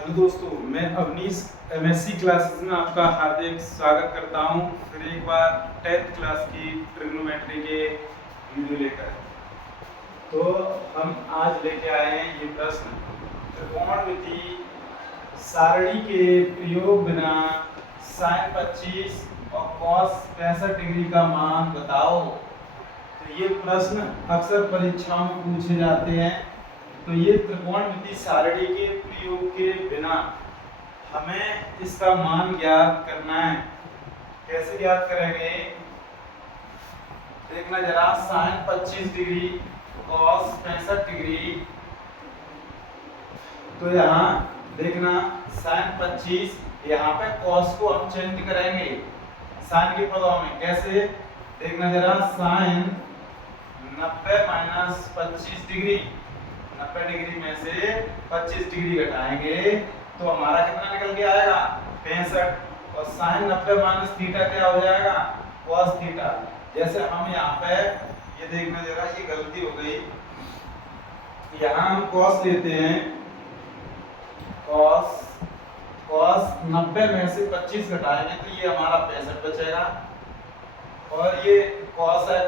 Hello दोस्तों, मैं Awanish MSc classes में आपका हार्दिक स्वागत करता हूं। फिर एक बार 10th क्लास की ट्रिग्नोमेट्री के वीडियो लेकर। तो हम आज लेके आए हैं ये प्रश्न, त्रिकोणमिति सारणी के प्रयोग बिना sin 25 और cos 65 डिग्री का मान बताओ। तो ये प्रश्न अक्सर परीक्षाओं में पूछे जाते हैं। तो ये त्रिकोणमिति सारणी के प्रयोग के बिना हमें इसका मान ज्ञात करना है। कैसे ज्ञात करेंगे? देखना जरा, sin 25 डिग्री cos 65 डिग्री। तो यहाँ देखना sin 25, यहाँ पे cos को हम चेंज करेंगे sin के पदों में। कैसे? देखना जरा, sin 90 माइनस 25 डिग्री, 90 डिग्री में से 25 डिग्री घटाएंगे तो हमारा कितना निकल के आएगा? 65। और sin 90 माइनस थीटा क्या हो जाएगा? cos theta. जैसे हम यहाँ पे ये देखना जरा, ये गलती हो गई। यहाँ हम cos लेते हैं, cos 90 में से 25 घटाएंगे तो ये हमारा 65 बचेगा। और ये cos है,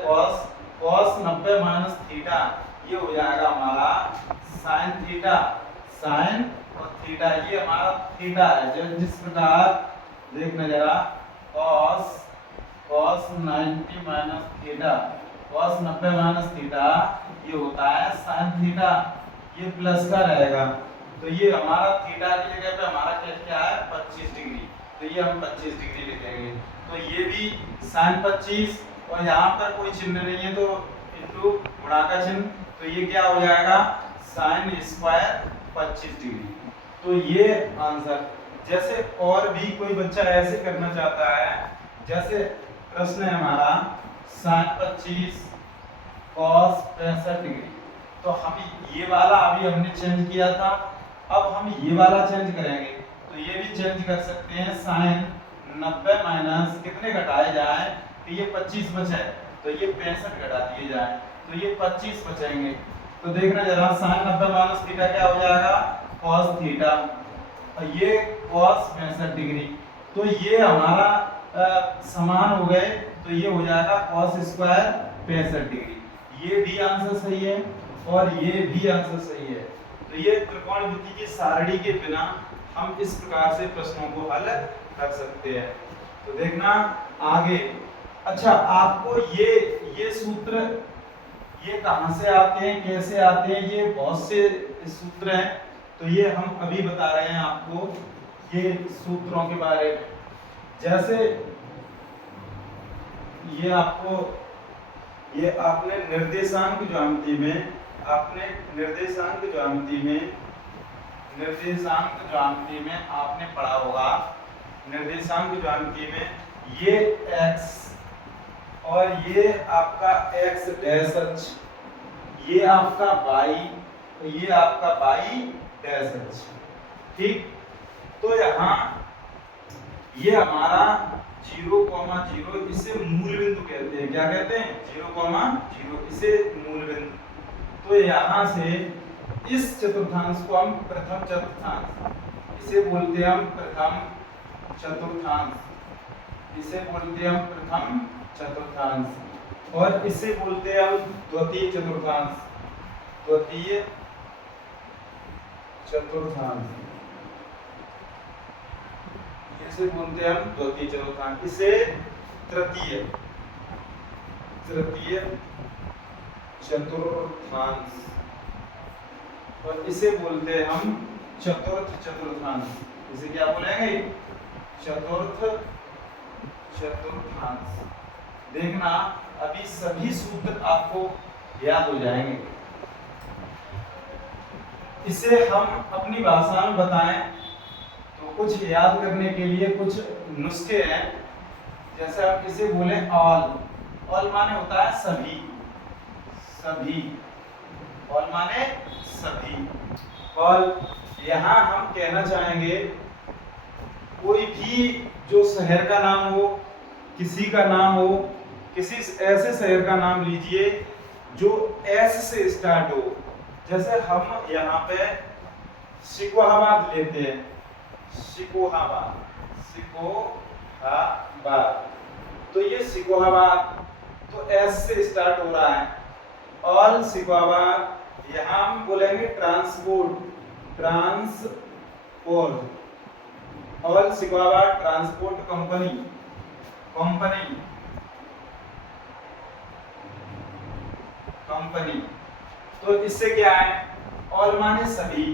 cos 90 माइनस थीटा, ये हो जाएगा हमारा sin थीटा। sin और थीटा, ये हमारा थीटा है। जो जिस प्रकार देखना जरा, cos 90 minus theta, cos 90 minus theta, ये होता है sin थीटा। ये प्लस का रहेगा तो ये हमारा थीटा की जगह पे हमारा क्या है? 25 डिग्री। तो ये हम 25 डिग्री लिखेंगे। तो ये भी sin 25, और यहाँ पर कोई चिन्ह नहीं है तो इंटू गुणा का चिन्ह, तो ये क्या हो जाएगा? sin square 25 degree. तो ये आंसर। जैसे और भी कोई बच्चा ऐसे करना चाहता है, जैसे प्रश्न है हमारा sin 25 cos 65 डिग्री। तो हम ये वाला अभी हमने चेंज किया था, अब हम ये वाला चेंज करेंगे। तो ये भी चेंज कर सकते हैं। sin 90 माइनस कितने घटाए जाए तो ये 25 बचे, तो ये 65 घटा दिए जाए तो ये 25 बचेंगे। तो देखना जरा, sin 90 माइनस थीटा क्या हो जाएगा? cos थीटा, और ये cos 65 डिग्री। तो ये हमारा समान हो गए, तो ये हो जाएगा cos स्क्वायर 65 डिग्री। ये भी आंसर सही है और ये भी आंसर सही है। तो ये त्रिकोणमिति की सारणी के बिना हम इस प्रकार से प्रश्नों को हल कर सकते हैं। तो देखना आगे। अच्छा, आपको ये सूत्र ये कहां से आते हैं, कैसे आते हैं? ये बहुत से सूत्र हैं, तो ये हम अभी बता रहे हैं आपको ये सूत्रों के बारे में। जैसे ये आपने निर्देशांक ज्यामिति में आपने पढ़ा होगा। निर्देशांक ज्यामिति में ये x और ये आपका x डैश अक्ष, ये आपका y, ये आपका y डैश अक्ष। ठीक, तो यहाँ ये हमारा 0,0, इसे मूल बिंदु कहते हैं। क्या कहते हैं? 0,0, इसे मूल बिंदु। तो यहाँ से इस चतुर्थांश को हम प्रथम चतुर्थांश, इसे बोलते हैं हम प्रथम चतुर्थांश, इसे बोलते हैं हम प्रथम चतुर्थांश, और इसे बोलते हैं हम द्वितीय चतुर्थांश, द्वितीय चतुर्थांश, इसे बोलते हैं हम द्वितीय चतुर्थांश। इसे तृतीय चतुर्थांश, और इसे बोलते हैं हम चतुर्थ चतुर्थांश। इसे क्या बोलेंगे? चतुर्थ चतुर्थांश। देखना, अभी सभी सूत्र आपको याद हो जाएंगे। इसे हम अपनी भाषा में बताएं तो कुछ याद करने के लिए कुछ नुस्खे हैं। जैसे आप इसे बोले ऑल माने होता है सभी, ऑल माने सभी। और यहाँ हम कहना चाहेंगे कोई भी जो शहर का नाम हो, किसी का नाम हो, किसी ऐसे शहर का नाम लीजिए जो एस से स्टार्ट हो। जैसे हम यहाँ पे शिकोहाबाद लेते हैं, शिकोहाबाद, तो ये शिकोहाबाद तो एस से स्टार्ट हो रहा है। ऑल शिकोहाबाद, यहाँ हम बोलेंगे transport, all Shikohabad transport company, तो इससे क्या है, ऑल माने सभी।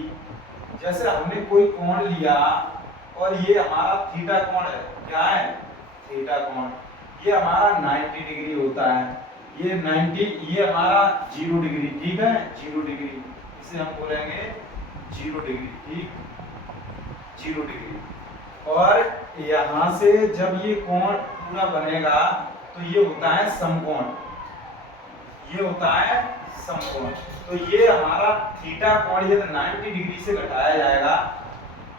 जैसे हमने कोई कोण लिया और ये हमारा थीटा कोण है, क्या है, थीटा कोण, ये हमारा 90 डिग्री होता है, ये 90, ये हमारा 0 डिग्री, ठीक है, 0 डिग्री, इसे हम बोलेंगे 0 डिग्री, ठीक, 0 डिग्री। और यहाँ से जब ये कोण पूरा बनेगा तो ये होता है समकोण, ये होता है समकोण। तो ये हमारा थीटा कोण यदि 90 डिग्री से घटाया जाएगा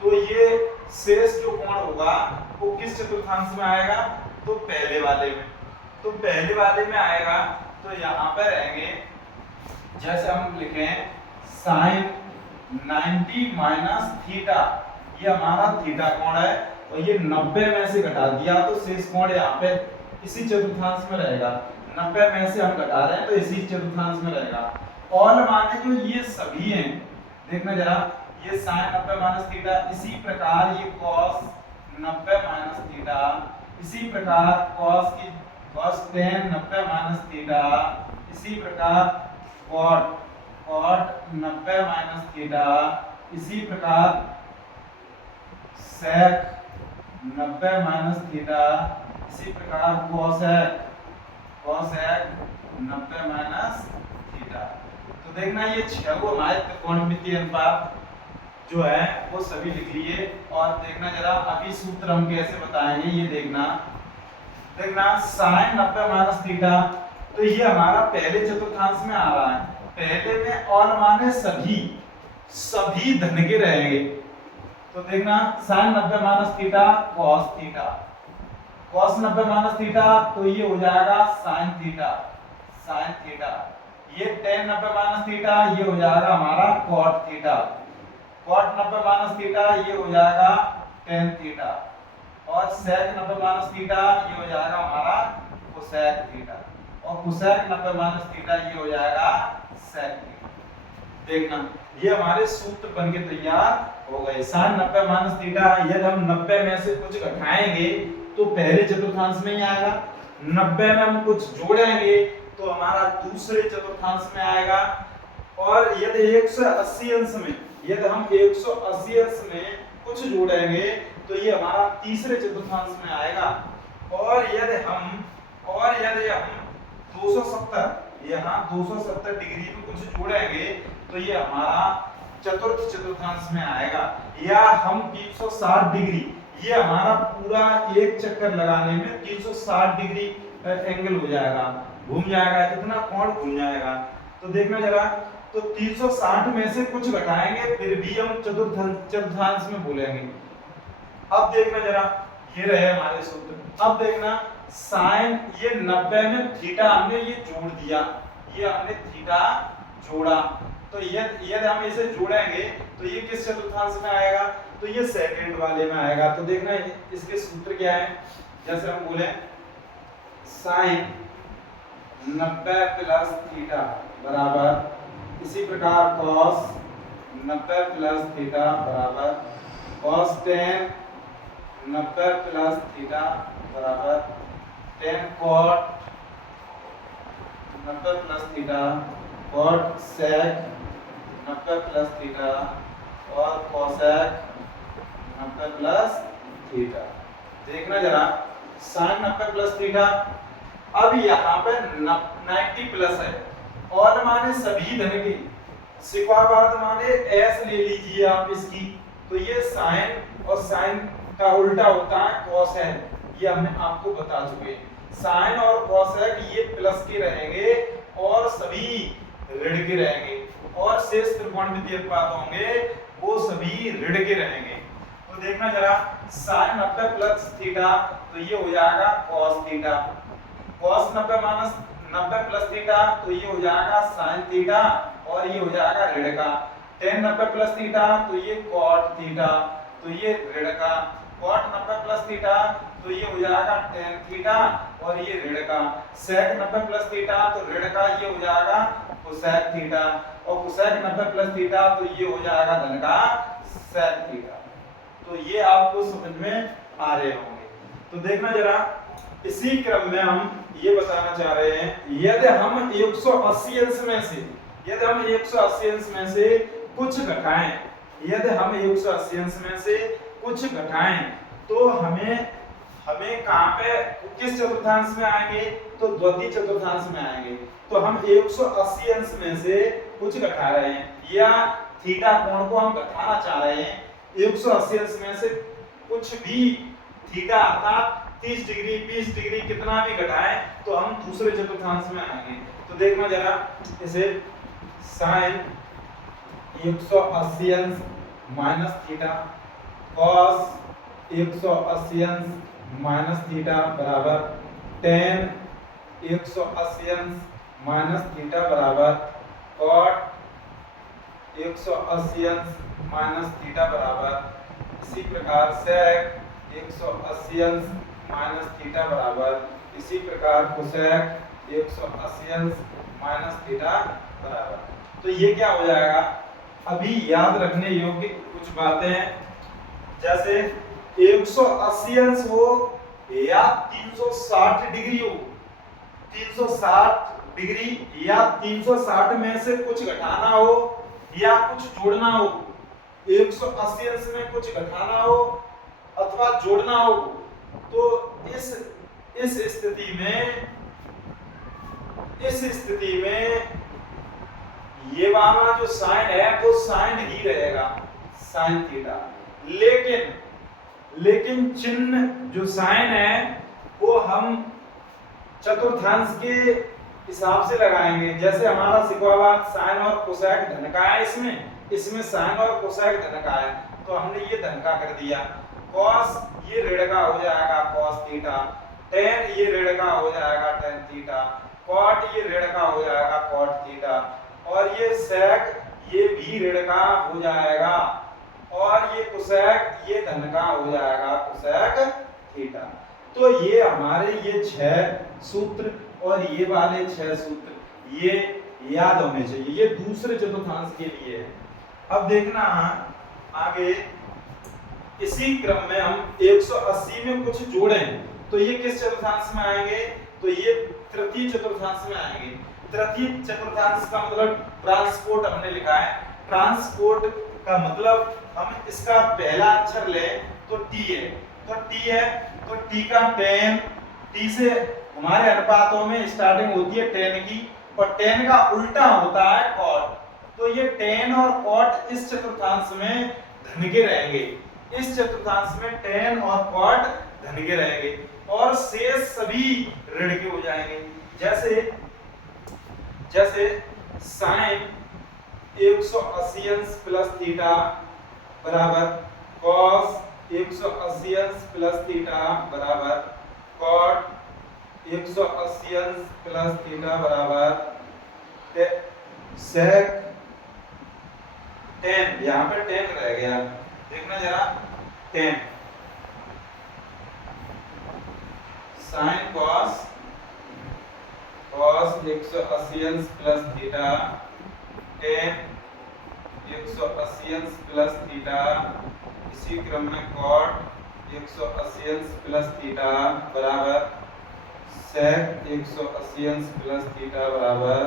तो ये शेष जो कोण होगा वो किस चतुर्थांश में आएगा, तो पहले वाले में, तो पहले वाले में आएगा। तो यहाँ पर रहेंगे, जैसे हम लिखें साइन 90 माइनस थीटा, ये हमारा थीटा कोण है और ये 90 में से घटा दिया तो शेष कोण यहाँ पे इसी चतुर्थांश में रहेगा, 90 में से हम घटा रहे हैं तो इसी चतुर्थांश में रहेगा। ऑल माने जो ये सभी हैं, देखना जरा, ये साइन 90 माइनस थीटा, इसी प्रकार ये कॉस 90 माइनस थीटा, इसी प्रकार कॉस की cos tan 90 माइनस थीटा, इसी प्रकार cot 90 माइनस थीटा, इसी प्रकार sec 90 माइनस थीटा, इसी प्रकार cosec 90 माइनस थीटा। तो देखना ये छह हमारे त्रिकोणमितीय अनुपात जो है वो सभी लिख लिए। और देखना जरा अभी सूत्र हम कैसे बताएंगे, ये देखना साइन 90 माइनस थीटा, तो ये हमारा पहले चतुर्थांश में आ रहा है, पहले में ऑल माने सभी धन के रहेंगे। तो देखना sine 90 minus theta cos 90 minus theta, तो ये हो जाएगा साइन थीटा, ये tan 90 माइनस थीटा, ये हो जाएगा हमारा cot theta, cot 90 minus theta, ये हो जाएगा tan थीटा, और sec 90 माइनस थीटा, ये हो जाएगा हमारा cosec थीटा, और cosec 90 माइनस थीटा, ये हो जाएगा sec थीटा। देखना ये हमारे सूत्र बन के तैयार हो गए। sin 90 माइनस थीटा, यदि हम 90 में से कुछ घटाएंगे तो पहले चतुर्थांश में ही आएगा, 90 में हम कुछ जोड़ेंगे तो हमारा दूसरे चतुर्थांश में आएगा, और यदि 180 अंश में, यदि हम 180 अंश में कुछ जोड़ेंगे तो ये हमारा तीसरे चतुर्थांश में आएगा, और यदि हम 270 यहाँ 270 डिग्री में कुछ जोड़ेंगे तो ये हमारा चतुर्थ चतुर्थांश में आएगा, या हम 360 डिग्री, ये हमारा पूरा एक चक्कर लगाने में 360 डिग्री एंगल हो जाएगा, घूम जाएगा, इतना कोण घूम जाएगा। तो देखना जरा, तो 360 में से कुछ घटाएंगे फिर भी हम चतुर्थांश में बोलेंगे। अब देखना जरा, ये रहे हमारे सूत्र। अब देखना साइन, ये 90 में थीटा हमने ये जोड़ दिया, ये हमने थीटा जोड़ा, तो यदि हम इसे जोड़ेंगे तो ये किस चतुर्थांश में आएगा, तो ये सेकंड वाले में आएगा। तो देखना इसके सूत्र क्या है, जैसे हम बोले साइन 90 प्लस थीटा बराबर, इसी प्रकार cos 90 प्लस थीटा बराबर cos tan 90 प्लस थीटा बराबर tan cot 90 plus theta, cot sec 90 plus theta, और cosec 90 प्लस थीटा। देखना जरा sin 90 प्लस थीटा, अब यहाँ पे 90 प्लस है, और माने सभी धन की, सिक्वाबाद माने s ले लीजिए आप इसकी, तो ये साइन और साइन का उल्टा होता है cos है, ये हमने आपको बता चुके। साइन और cosec ये प्लस के रहेंगे और सभी ऋण के रहेंगे, और शेष त्रिकोणमितीय अनुपात होंगे वो सभी ऋण के रहेंगे। तो देखना जरा साइन 90 प्लस थीटा, तो ये हो जाएगा cos theta, cos 90 minus 90 plus theta, तो ये हो जाएगा साइन थीटा, और ये हो जाएगा ऋण का, tan 90 प्लस थीटा तो ये cot थीटा, तो ये ऋण का cot 90 प्लस थीटा तो ये हो जाएगा tan थीटा और ये ऋण का sec 90 प्लस थीटा तो ऋण का ये हो जाएगा cosec थीटा और cosec 90 प्लस थीटा तो ये हो जाएगा धन का sec थीटा। तो ये आपको समझ में आ रहे होंगे। तो देखना जरा, इसी क्रम में हम ये बताना चाह रहे हैं यदि हम 180 अंश में से यदि हम 180 अंश में से कुछ घटाएं, यदि हम 180 अंश में से कुछ घटाएं तो हमें कहां पे किस चतुर्थांश में आएंगे, तो द्वितीय चतुर्थांश में आएंगे। तो हम 180 अंश में से कुछ घटा रहे हैं या थीटा कोण को हम घटाना चाह रहे हैं 180 अंश में से कुछ भी थीटा अर्थात 30 डिग्री 20 डिग्री कितना भी घटाएं तो हम दूसरे चतुर्थांश में आएंगे। तो देखना जरा, इसे sin 180 अंश माइनस थीटा cos 180 अंश माइनस थीटा बराबर tan 180 अंश माइनस थीटा बराबर cot 180 अंश माइनस थीटा बराबर इसी प्रकार sec 180 अंश माइनस थीटा बराबर इसी प्रकार cosec 180 अंश माइनस थीटा बराबर। तो ये क्या हो जाएगा, अभी याद रखने योग्य कुछ बातें हैं, जैसे 180 अंश हो या 360 डिग्री हो, 360 डिग्री या 360 में से कुछ घटाना हो या कुछ जोड़ना हो, 180 अंश में कुछ घटाना हो अथवा जोड़ना हो, तो इस स्थिति में ये वाला जो साइन है वो साइन ही रहेगा, साइन थीटा। लेकिन चिन्ह जो साइन है वो हम चतुर्थांश के हिसाब से लगाएंगे। जैसे हमारा सिखवा हुआ साइन और कोसेक धन का है, इसमें साइन और कोसेक धन का है तो हमने ये धन का कर दिया। cos ये ऋण का हो जाएगा cos थीटा, tan ये ऋण का हो जाएगा tan थीटा, cot ये ऋण का हो जाएगा cot थीटा और ये sec ये भी ऋण का हो जाएगा और ये cosec ये धन का हो जाएगा cosec थीटा। तो ये हमारे ये 6 सूत्र और ये वाले 6 सूत्र ये याद होने चाहिए, ये दूसरे चतुर्थांश के लिए है। अब देखना आगे, इसी क्रम में हम 180 में कुछ जोड़ें तो ये किस चतुर्थांश में आएंगे, तो ये तृतीय चतुर्थांश में आएंगे। तृतीय चतुर्थांश का मतलब ट्रांसपोर्ट हमने लिखा है, ट्रांसपोर्ट का मतलब हम इसका पहला अक्षर लें तो टी है, तो टी का tan, टी से हमारे अनुपातों में स्टार्टिंग होती है tan की और tan का उल्टा होता है cot। तो ये tan और cot इस चतुर्थांश में धन के रहेंगे, इस चतुर्थांश में tan और cot धन के रहेंगे और शेष सभी ऋण के हो जाएंगे। जैसे sin 180 अंश प्लस थीटा बराबर cos 180 अंश प्लस थीटा बराबर cot 180 अंश प्लस थीटा बराबर sec tan, यहाँ पे tan रह गया, देखना जरा tan sin cos 180 अंश प्लस थीटा tan 180 अंश प्लस थीटा इसी क्रम में cot 180 अंश प्लस थीटा बराबर sec 180 अंश प्लस थीटा बराबर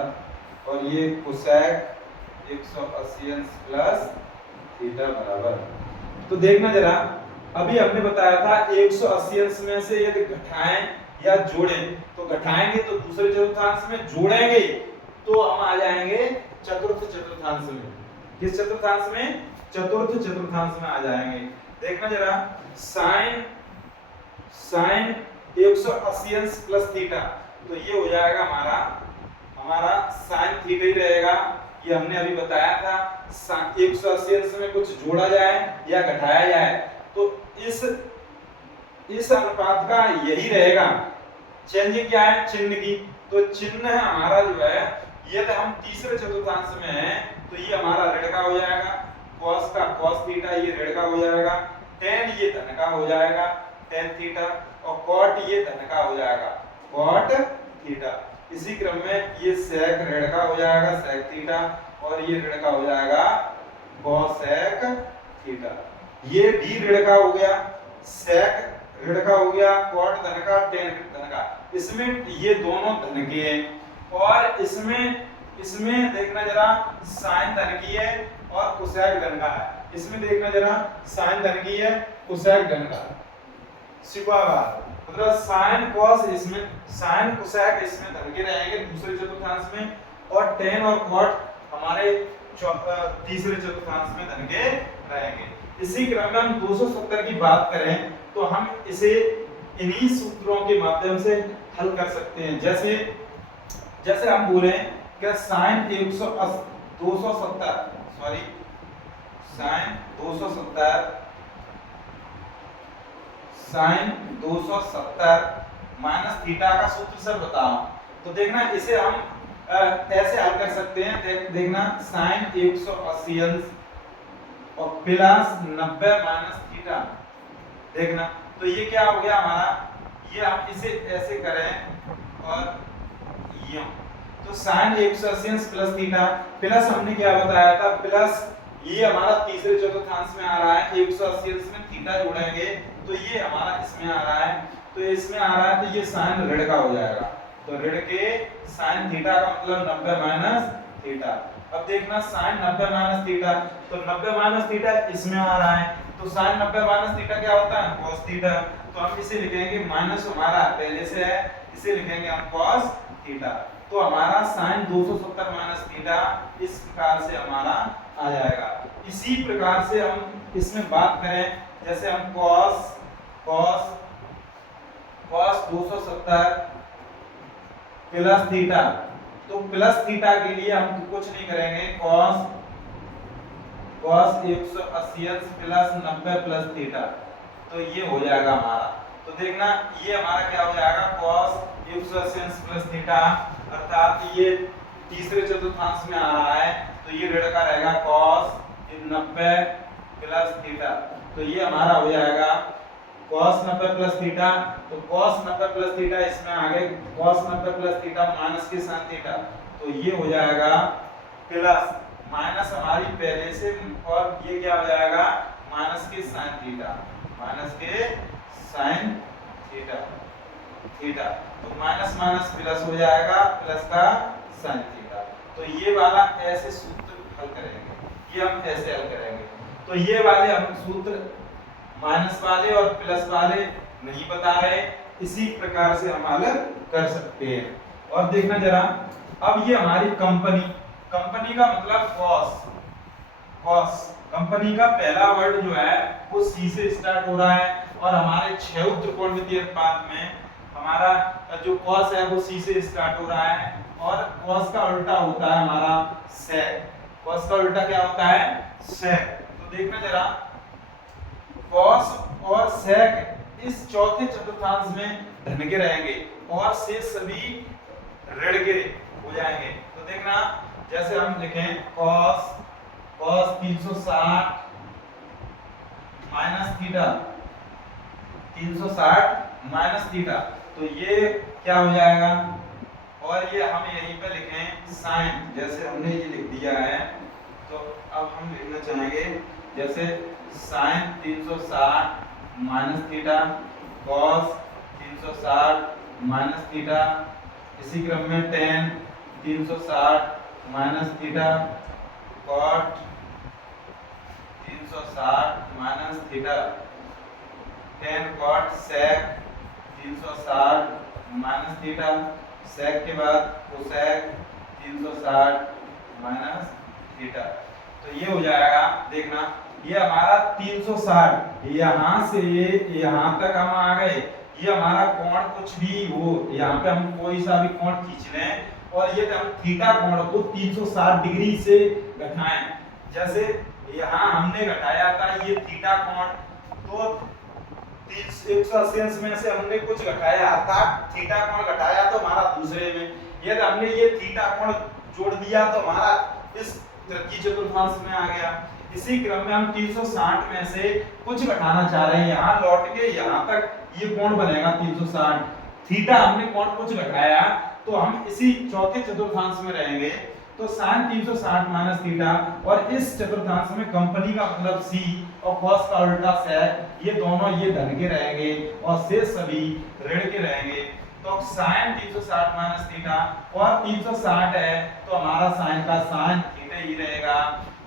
और ये cosec 180 अंश प्लस थीटा बराबर। तो देखना जरा, अभी हमने बताया था 180 अंश में से यदि घटाएं या जोड़ें तो घटाएंगे तो दूसरे चतुर्थांश में, जोड़ेंगे तो हम आ जाएंगे चतुर्थ चतुर्थांश में। किस चतुर्थांश में? चतुर्थ चतुर्थांश में आ जाएंगे। देखना जरा, sin 180 अंश प्लस थीटा तो ये हो जाएगा हमारा sin थीटा ही रहेगा। ये हमने अभी बताया था 180 अंश में कुछ जोड़ा जाए या घटाया जाए तो इस अनुपात का यही रहेगा। चेंजिंग क्या है? चिन्ह की। तो चिन्ह हमारा जो है, यदि हम तीसरे चतुर्थांश में हैं तो ये हमारा ऋण का हो जाएगा cos का cos थीटा ये ऋण का हो जाएगा, tan ये धन का हो जाएगा tan थीटा, और cot ये धन का हो जाएगा cot थीटा। इसी क्रम में ये sec ऋण का हो जाएगा sec थीटा, और ये ऋण का हो जाएगा cosec थीटा। ये भी ऋण का हो गया, sec ऋण का हो गया, cot धन का, tan धन का। इसमें ये दोनों धन के हैं, और इसमें देखना जरा sin धन की है और cosec धन का है। इसमें देखना जरा sin धन की है, cosec धन का। मतलब sin cos इसमें, sin cosec इसमें धन के रहेंगे दूसरे चतुर्थांश में, और tan और cot हमारे तीसरे चतुर्थांश में धन के रहेंगे। इसी क्रम में हम 270 की बात करें तो हम इसे इन्हीं सूत्रों के माध्यम से हल कर सकते हैं। जैसे हम बोले कि sin 270 माइनस थीटा का सूत्र सर बताओ। तो देखना इसे हम ऐसे हल कर सकते हैं। देखना sin 180 अंश और प्लस 90 माइनस थीटा। देखना तो ये क्या हो गया हमारा, ये हम इसे ऐसे करें और यूं, तो sin 180 अंश प्लस थीटा, प्लस हमने क्या बताया था, प्लस ये हमारा तीसरे चतुर्थांश में आ रहा है, 180 अंश में थीटा जोड़ेंगे तो ये हमारा इसमें आ रहा है, तो इसमें आ रहा है तो ये sin ऋण का हो जाएगा। तो ऋण के sin थीटा का मतलब 90 माइनस थीटा। अब देखना sin 90 माइनस थीटा, तो 90 माइनस थीटा इसमें आ रहा है, तो sin 90 माइनस थीटा क्या होता है, cos थीटा। तो हम इसे लिखेंगे, माइनस हमारा पहले से है, इसे लिखेंगे हम cos थीटा। तो हमारा sin 270 माइनस थीटा इस प्रकार से हमारा आ जाएगा। इसी प्रकार से हम इसमें बात करें, जैसे हम cos 270 प्लस थीटा, तो प्लस थीटा के लिए हम कुछ नहीं करेंगे, cos 180 अंश प्लस 90 प्लस थीटा, तो ये हो जाएगा हमारा। तो देखना ये हमारा क्या हो जाएगा, cos 180 अंश प्लस थीटा, अर्थात ये तीसरे चतुर्थांश में आ रहा है, तो ये ऋण का रहेगा cos 90 प्लस थीटा। तो ये हमारा हो जाएगा cos 90 प्लस थीटा। तो cos 90 प्लस थीटा इसमें आ गए, cos 90 प्लस थीटा माइनस के sin थीटा, तो ये हो जाएगा प्लस माइनस हमारी पहले से, और ये क्या हो जाएगा, माइनस के sin थीटा, माइनस के sin थीटा। तो माइनस माइनस प्लस हो जाएगा, प्लस का sin थीटा। तो ये वाला ऐसे सूत्र हल करेंगे, ये हम ऐसे हल करेंगे। तो ये वाले हम सूत्र माइनस वाले और प्लस वाले नहीं बता रहे, इसी प्रकार से हम हल कर सकते हैं। और देखना जरा, अब ये हमारी कंपनी का मतलब कॉस, कंपनी का पहला वर्ड जो है वो सी से स्टार्ट हो रहा है, और हमारे क्षैतिज त्रिकोणमितीय अनुपात में हमारा जो कॉस है वो सी से स्टार्ट हो रहा है, और कॉस का उल्टा होता है हमारा सेक। कॉस का उल्टा क्या होता है, सेक। तो देखना जरा, कॉस और सेक इस चौथे चतुर्थांश में धन के रहेंगे, और से सभी ऋण के हो जाएंगे। तो देखना जैसे हम लिखें cos 360 minus theta, 360 minus theta, तो ये क्या हो जाएगा, और ये हम यहीं पे लिखें sin, जैसे हमने ये लिख दिया है। तो अब हम लिखना चाहेंगे जैसे sin 360 minus theta, cos 360 minus theta, इसी क्रम में tan 360 minus theta, cot 360 minus theta, tan cot sec 360 minus theta, sec के बाद cosec 360 माइनस थीटा। तो ये हो जाएगा, देखना ये हमारा 360, यहाँ से यहाँ तक हम आ गए। ये हमारा कोण कुछ भी हो, यहाँ पे हम कोई सा भी कोण खींच लें, और ये हम थीटा कोण को 360 डिग्री से घटाएं। जैसे यहाँ हमने घटाया था ये थीटा कोण, तो 180 अंश में से हमने कुछ घटाया, अर्थात थीटा कोण घटाया तो हमारा दूसरे में, यदि हमने ये थीटा कोण जोड़ दिया तो हमारा इस तृतीय चतुर्थांश में आ गया। इसी क्रम में हम 360 में से कुछ घटाना चाह रहे हैं, यहाँ लौट के यहाँ तक ये कोण बनेगा 360। थीटा हमने कोण कुछ घटाया तो हम इसी चौथे चतुर्थांश में रहेंगे, तो sin 360 माइनस थीटा, और इस चतुर्थांश में कंपनी का मतलब c और cos का उल्टा sec, ये दोनों ये धन के रहेंगे और शेष सभी ऋण के रहेंगे। तो sin 360 माइनस थीटा और 360 है तो हमारा sin का sin थीटा ही रहेगा,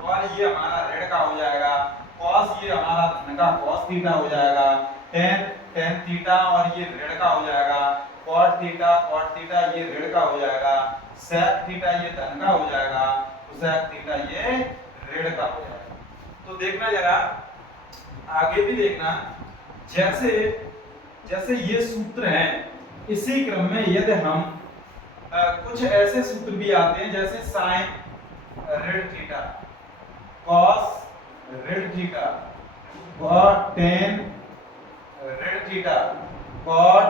और ये हमारा ऋण का हो जाएगा, cos ये हमारा धन का cos थीटा हो जाएगा, tan थीटा और ये ऋण का हो जाएगा, cot थीटा ये ऋण का हो जाएगा, sec थीटा ये धन का हो जाएगा, cosec थीटा ये ऋण का हो जाएगा। तो देखना जरा आगे भी देखना, जैसे जैसे ये सूत्र है इसी क्रम में यदि हम कुछ ऐसे सूत्र भी आते हैं जैसे sin ऋण थीटा, cos ऋण थीटा, cot tan ऋण थीटा, cot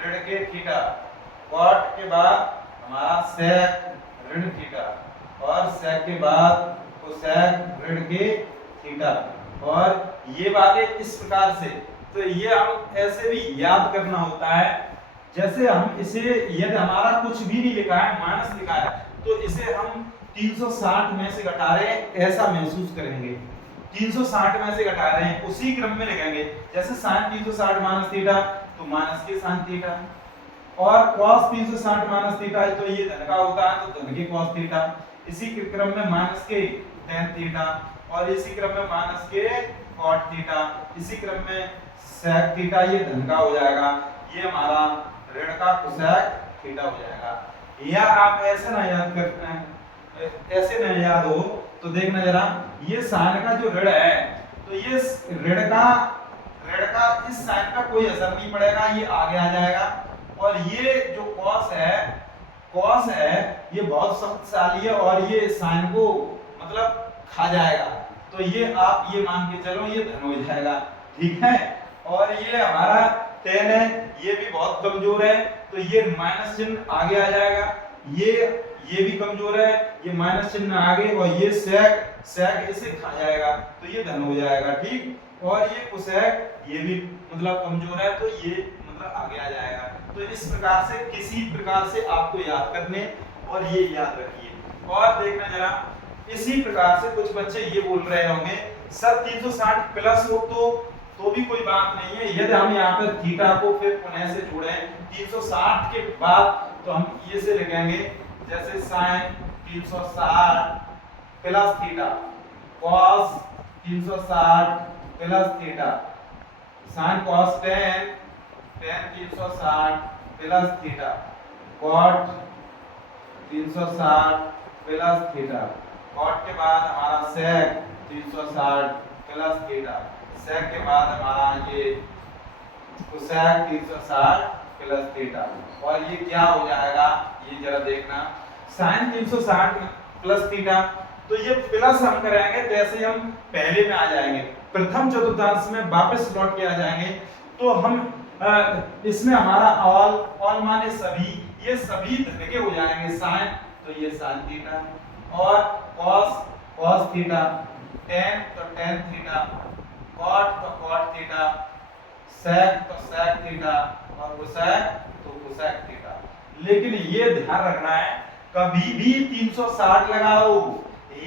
ऋण के थीटा, cot के बाद हमारा sec ऋण थीटा, और sec के बाद cosec ऋण के थीटा, और ये बातें इस प्रकार से। तो ये हम ऐसे भी याद करना होता है, जैसे हम इसे यदि हमारा कुछ भी नहीं लिखा है माइनस लिखा है तो इसे हम 360 में से घटा रहे हैं ऐसा महसूस करेंगे, 360 में से घटा रहे हैं उसी क्रम में लिखेंगे। जैसे sin 360 माइनस थीटा तो माइनस के sin थीटा, और cos 360 माइनस थीटा है तो ये धन का होता है तो धन के cos थीटा, इसी क्रम में माइनस के tan थीटा, और इसी क्रम में माइनस के cot थीटा, इसी क्रम में sec थीटा ये धन का हो जाएगा, ये हमारा ऋण का cosec थीटा हो जाएगा। या आप ऐसे ना याद करते हैं, ऐसे ना याद हो तो देखना जरा, ये sin का जो ऋण है तो ये ऋण का इस sin का कोई असर नहीं पड़ेगा, ये आगे आ जाएगा, और ये जो cos है ये बहुत शक्तिशाली है और ये sin को मतलब खा जाएगा, तो ये आप ये मान के चलो ये धन हो जाएगा, ठीक है। और ये हमारा tan है ये भी बहुत कमजोर है तो ये माइनस चिन्ह आगे आ जाएगा, ये भी कमजोर है ये माइनस चिन्ह आगे, और ये sec इसे खा जाएगा तो ये धन हो जाएगा, ठीक। और ये cosec ये भी मतलब कमजोर है तो ये मतलब आगे आ जाएगा। तो इस प्रकार से किसी प्रकार से आपको याद करने और ये याद रखिए। और देखना जरा, इसी प्रकार से कुछ बच्चे ये बोल रहे होंगे सर 360 प्लस हो तो भी कोई बात नहीं है, यदि हम यहाँ पर थीटा को फिर पुनः से जोड़ें 360 के बाद तो हम ये से लिखेंगे जैसे sin 360 plus theta, cos 360 plus theta, sin cos tan 360 plus theta, cot 360 plus theta, cot के बाद हमारा sec 360 प्लस थीटा, sec के बाद हमारा ये cosec 360 प्लस थीटा, और ये क्या हो जाएगा ये जरा देखना, sin 360 प्लस थीटा, तो ये प्लस हम करेंगे जैसे हम पहले में आ जाएंगे प्रथम चतुर्थांश में वापस लौट के आ जाएंगे, तो हम इसमें हमारा ऑल माने सभी, ये सभी धन के हो जाएंगे, sin तो ये sin थीटा, और cos थीटा, tan तो tan थीटा, cot तो cot थीटा, sec तो sec थीटा, और cosec तो cosec थीटा। लेकिन ये ध्यान रखना है कभी भी 360 लगाओ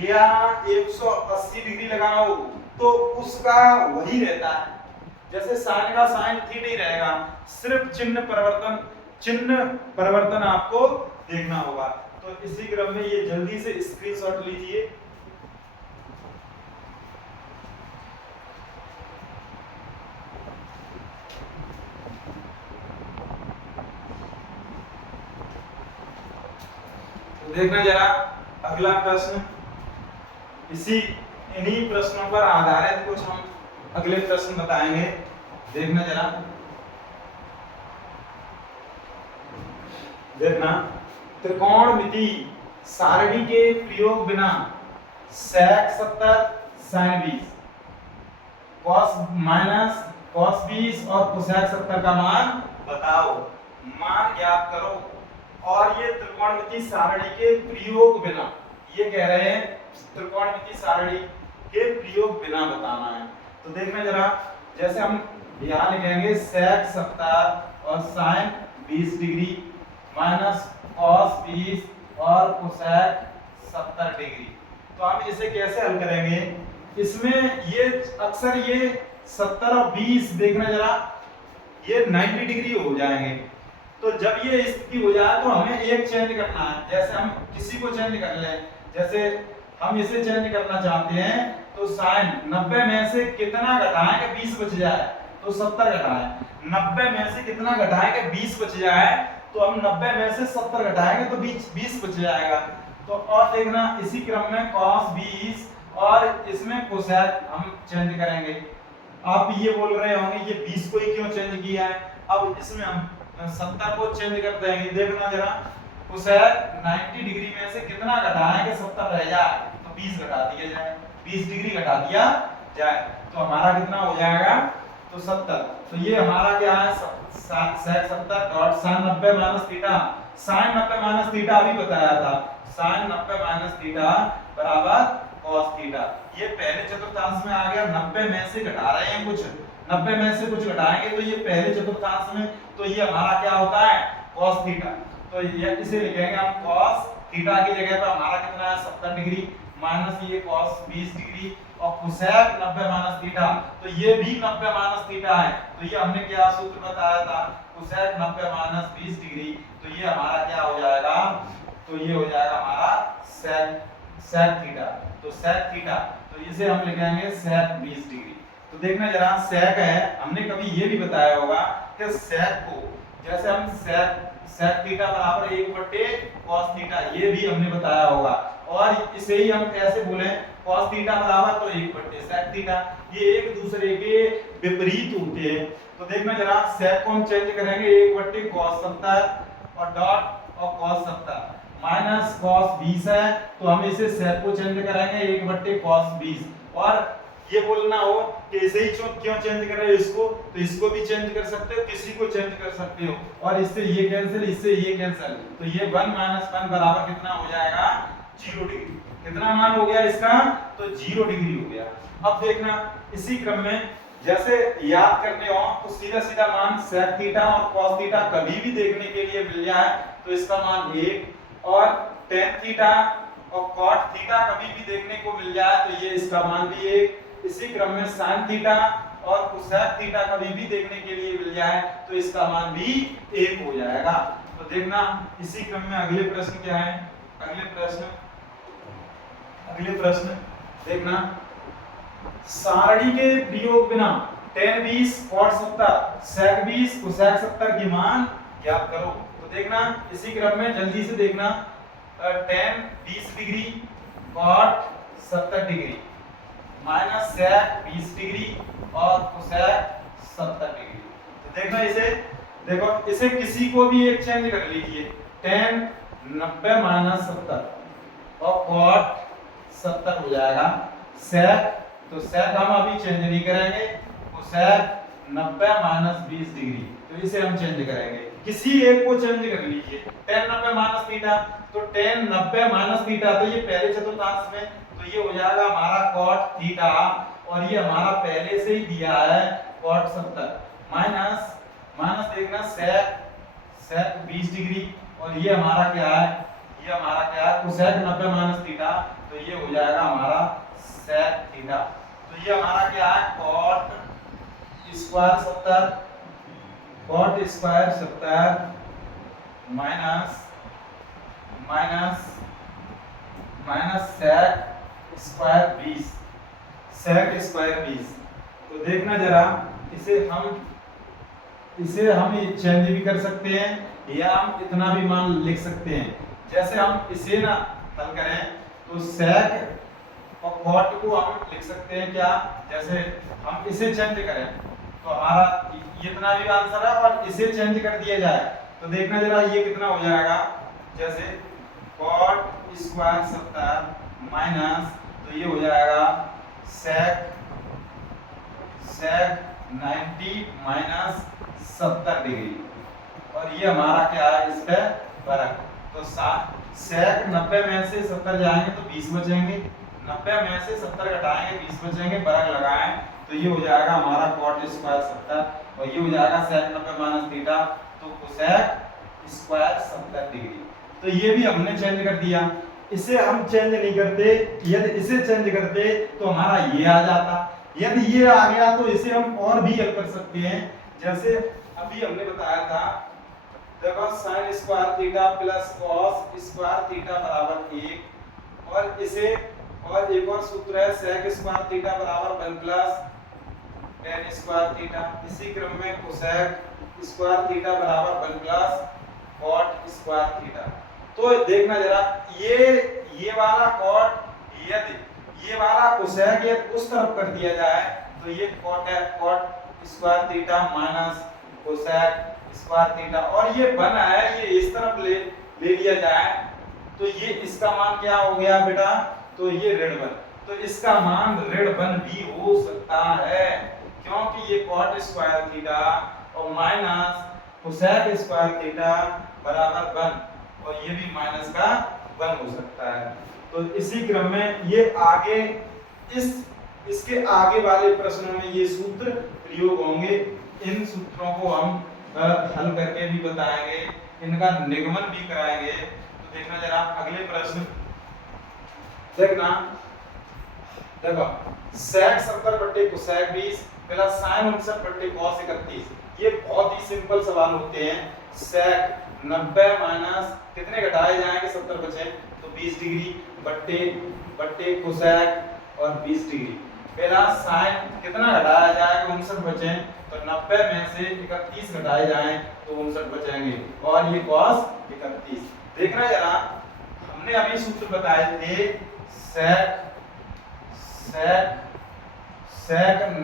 या 180 डिग्री लगाओ तो उसका वही रहता है, जैसे sin का sin थीटा ही रहेगा, सिर्फ चिन्ह परिवर्तन आपको देखना होगा। तो इसी क्रम में ये जल्दी से स्क्रीनशॉट लीजिए। तो देखना जरा अगला प्रश्न, इन्हीं प्रश्नों पर आधारित कुछ हम अगले प्रश्न बताएंगे। देखना जरा, देखना त्रिकोणमिति सारणी के प्रयोग बिना sec 70 sin 20 cos 20 और cosec 70 का मान बताओ, मान ज्ञात करो। और ये त्रिकोणमिति सारणी के प्रयोग बिना, ये कह रहे हैं त्रिकोणमिति सारणी के प्रयोग बिना बताना है। तो देखना जरा, जैसे हम यहाँ लिखेंगे sec 70 और sin 20 डिग्री माइनस cos 20 और cosec 70 डिग्री। तो हम इसे कैसे हल करेंगे? इसमें ये अक्सर ये 70 और 20 देखना जरा, ये 90 डिग्री हो जाएंगे। तो जब ये स्थिति हो जाए तो हमें एक चेंज करना है। जैसे हम किसी को चेंज कर लें, जैसे हम इसे चेंज करना चाहते हैं तो sin 90 में से कितना घटाएं कि 20 बच जाए? तो 70 घटाएं। 90 में से कितना घटाएं कि 20 बच जाए? तो हम 90 में से 70 घटाएंगे तो 20 बच जाएगा। तो और देखना इसी क्रम में cos 20 और इसमें cosec हम चेंज करेंगे। आप ये बोल रहे होंगे ये 20 को ही क्यों चेंज किया है? अब इसमें हम 70 को चेंज कर देंगे। देखना जरा, cosec 90 डिग्री में से कितना घटाएं कि 70 रह जाए? तो 20 घटा दिया जाए, 20 डिग्री घटा दिया जाए तो हमारा कितना हो जाएगा? तो 70। तो ये हमारा क्या है? sec 70 dot sin 90 minus theta. sin 90 minus theta अभी बताया था, sin 90 माइनस थीटा बराबर cos थीटा। ये पहले चतुर्थांश में आ गया। 90 में से घटा रहे हैं कुछ, 90 में से कुछ घटाएंगे तो ये पहले चतुर्थांश में, तो ये हमारा क्या होता है? cos theta. तो ये इसे लिखेंगे हम cos थीटा की जगह पर हमारा कितना है? 70 डिग्री माइनस ये cos 20 डिग्री और cosec 90 माइनस थीटा। तो ये भी 90 माइनस थीटा है। तो ये हमने क्या सूत्र बताया था? cosec 90 minus 20 degree. तो ये हमारा क्या हो जाएगा? तो ये हो जाएगा हमारा sec थीटा। तो sec थीटा, तो इसे हम लिखेंगे sec 20 डिग्री। तो देखना जरा, sec है, हमने कभी ये भी बताया होगा कि sec को, जैसे हम sec थीटा बराबर 1/cos थीटा, ये भी हमने बताया होगा। और इसे ही हम कैसे बोले? cos थीटा बराबर तो 1/sec थीटा। ये एक दूसरे के विपरीत होते हैं। तो देखना जरा, sec को हम चेंज करेंगे 1/cos 70 और डॉट और cos 70 माइनस cos 20 है तो हम इसे sec को चेंज करेंगे 1/cos 20। और ये बोलना हो कि इसे ही क्यों चेंज कर रहे हो इसको, तो इसको भी चेंज कर सकते हो, किसी को चेंज कर सकते हो। और इससे ये कैंसिल, इससे ये कैंसिल, तो ये 1 - 1 बराबर कितना हो जाएगा? 0 डिग्री। कितना मान हो गया इसका? तो 0 डिग्री हो गया। अब देखना इसी क्रम में, जैसे याद करने हो तो सीधा सीधा मान sec थीटा और cos थीटा कभी भी देखने के लिए मिल जाए तो इसका मान 1, और tan थीटा और cot थीटा कभी भी देखने को मिल जाए तो ये इसका मान भी 1। इसी क्रम में sin थीटा और cosec थीटा कभी भी देखने के लिए मिल जाए तो इसका मान भी 1 हो जाएगा। तो देखना इसी क्रम में अगले प्रश्न क्या है? अगले प्रश्न देखना, सारणी के प्रयोग बिना tan 20 cot 70 sec 20 cosec 70 की मान ज्ञात करो। तो देखना इसी क्रम में जल्दी से देखना, tan 20 degree cot 70 degree minus sec 20 degree और cosec 70 डिग्री। तो देखना इसे, देखो इसे किसी को भी एक चेंज कर लीजिए, tan 90 माइनस 70 और cot 70 हो जाएगा। sec, तो sec हम अभी चेंज नहीं करेंगे, cosec 90 माइनस 20 डिग्री, तो इसे हम चेंज करेंगे। किसी एक को चेंज कर लीजिए, tan 90 माइनस थीटा, तो tan 90 माइनस थीटा, तो ये पहले चतुर्थांश में, तो ये हो जाएगा हमारा cot थीटा, और ये हमारा पहले से ही दिया है cot 70 माइनस देखना sec 20 डिग्री, और ये हमारा क्या है? ये हमारा क्या है? cosec 90 माइनस थीटा, तो ये हो जाएगा हमारा sec थीटा। तो ये हमारा क्या है? cot square 70 minus sec square 20। तो देखना जरा, इसे हम चेंज भी कर सकते हैं या हम इतना भी मान लिख सकते हैं। जैसे हम इसे ना हल करें तो sec और cot को हम लिख सकते हैं क्या? जैसे हम इसे चेंज करें तो हमारा इतना भी आंसर है, और इसे चेंज कर दिया जाए तो देखना जरा ये कितना हो जाएगा। जैसे cot स्क्वायर 70 माइनस, तो ये हो जाएगा sec 90 माइनस 70 डिग्री, और ये हमारा क्या है? इस पे फर्क। तो sec 90 में से 70 जाएंगे तो 20 बचेंगे, 90 में से 70 घटाएंगे 20 बचेंगे, बरक लगाएं तो ये हो जाएगा हमारा cot स्क्वायर 70 और ये हो जाएगा sec 90 माइनस थीटा, तो cosec स्क्वायर 70 डिग्री। तो ये भी हमने चेंज कर दिया। इसे हम चेंज नहीं करते, यदि इसे चेंज करते तो हमारा ये आ जाता। यदि ये आ गया तो इसे हम और भी हल कर सकते हैं, जैसे अभी हमने बताया था, देखो sin square theta plus cos square theta बराबर 1, और इसे और एक और सूत्र है sec स्क्वायर थीटा बराबर 1 प्लस tan स्क्वायर थीटा। इसी क्रम में cosec स्क्वायर थीटा बराबर 1 प्लस cot स्क्वायर थीटा। तो देखना जरा, ये वाला cot, यदि ये वाला cosec यदि उस तरफ कर दिया जाए तो ये cot है, cot square theta minus cosec square theta, और ये बना है ये इस तरफ ले लिया जाए तो ये इसका मान क्या हो गया बेटा, तो ये ऋण 1, तो इसका मान ऋण 1 भी हो सकता है, क्योंकि ये cot स्क्वायर थीटा और माइनस cosec स्क्वायर थीटा बराबर 1, और ये भी माइनस का 1 हो सकता है। तो इसी क्रम में ये आगे इसके आगे वाले प्रश्नों में ये सूत्र प्रयोग होंगे। इन सूत्रों को हम हल करके भी बताएंगे, इनका निगमन भी कराएंगे। तो देखना जरा अगले प्रश्न, देखना, देखो sec 70 बट्टे cosec 20 प्लस sin 59 बट्टे cos 31, ये बहुत ही सिंपल सवाल होते हैं। sec 90 माइनस कितने घटाए जाएंगे 70 बचे तो 20 डिग्री बट्टे बट्टे cosec और 20 डिग्री, पहला sin कितना घटाया जाएगा 59 बचे तो 90 में से 31 घटाए जाएं तो 59 बचेंगे, और ये cos 31। देखना जरा, हमने अभी सूत्र बताए थे sec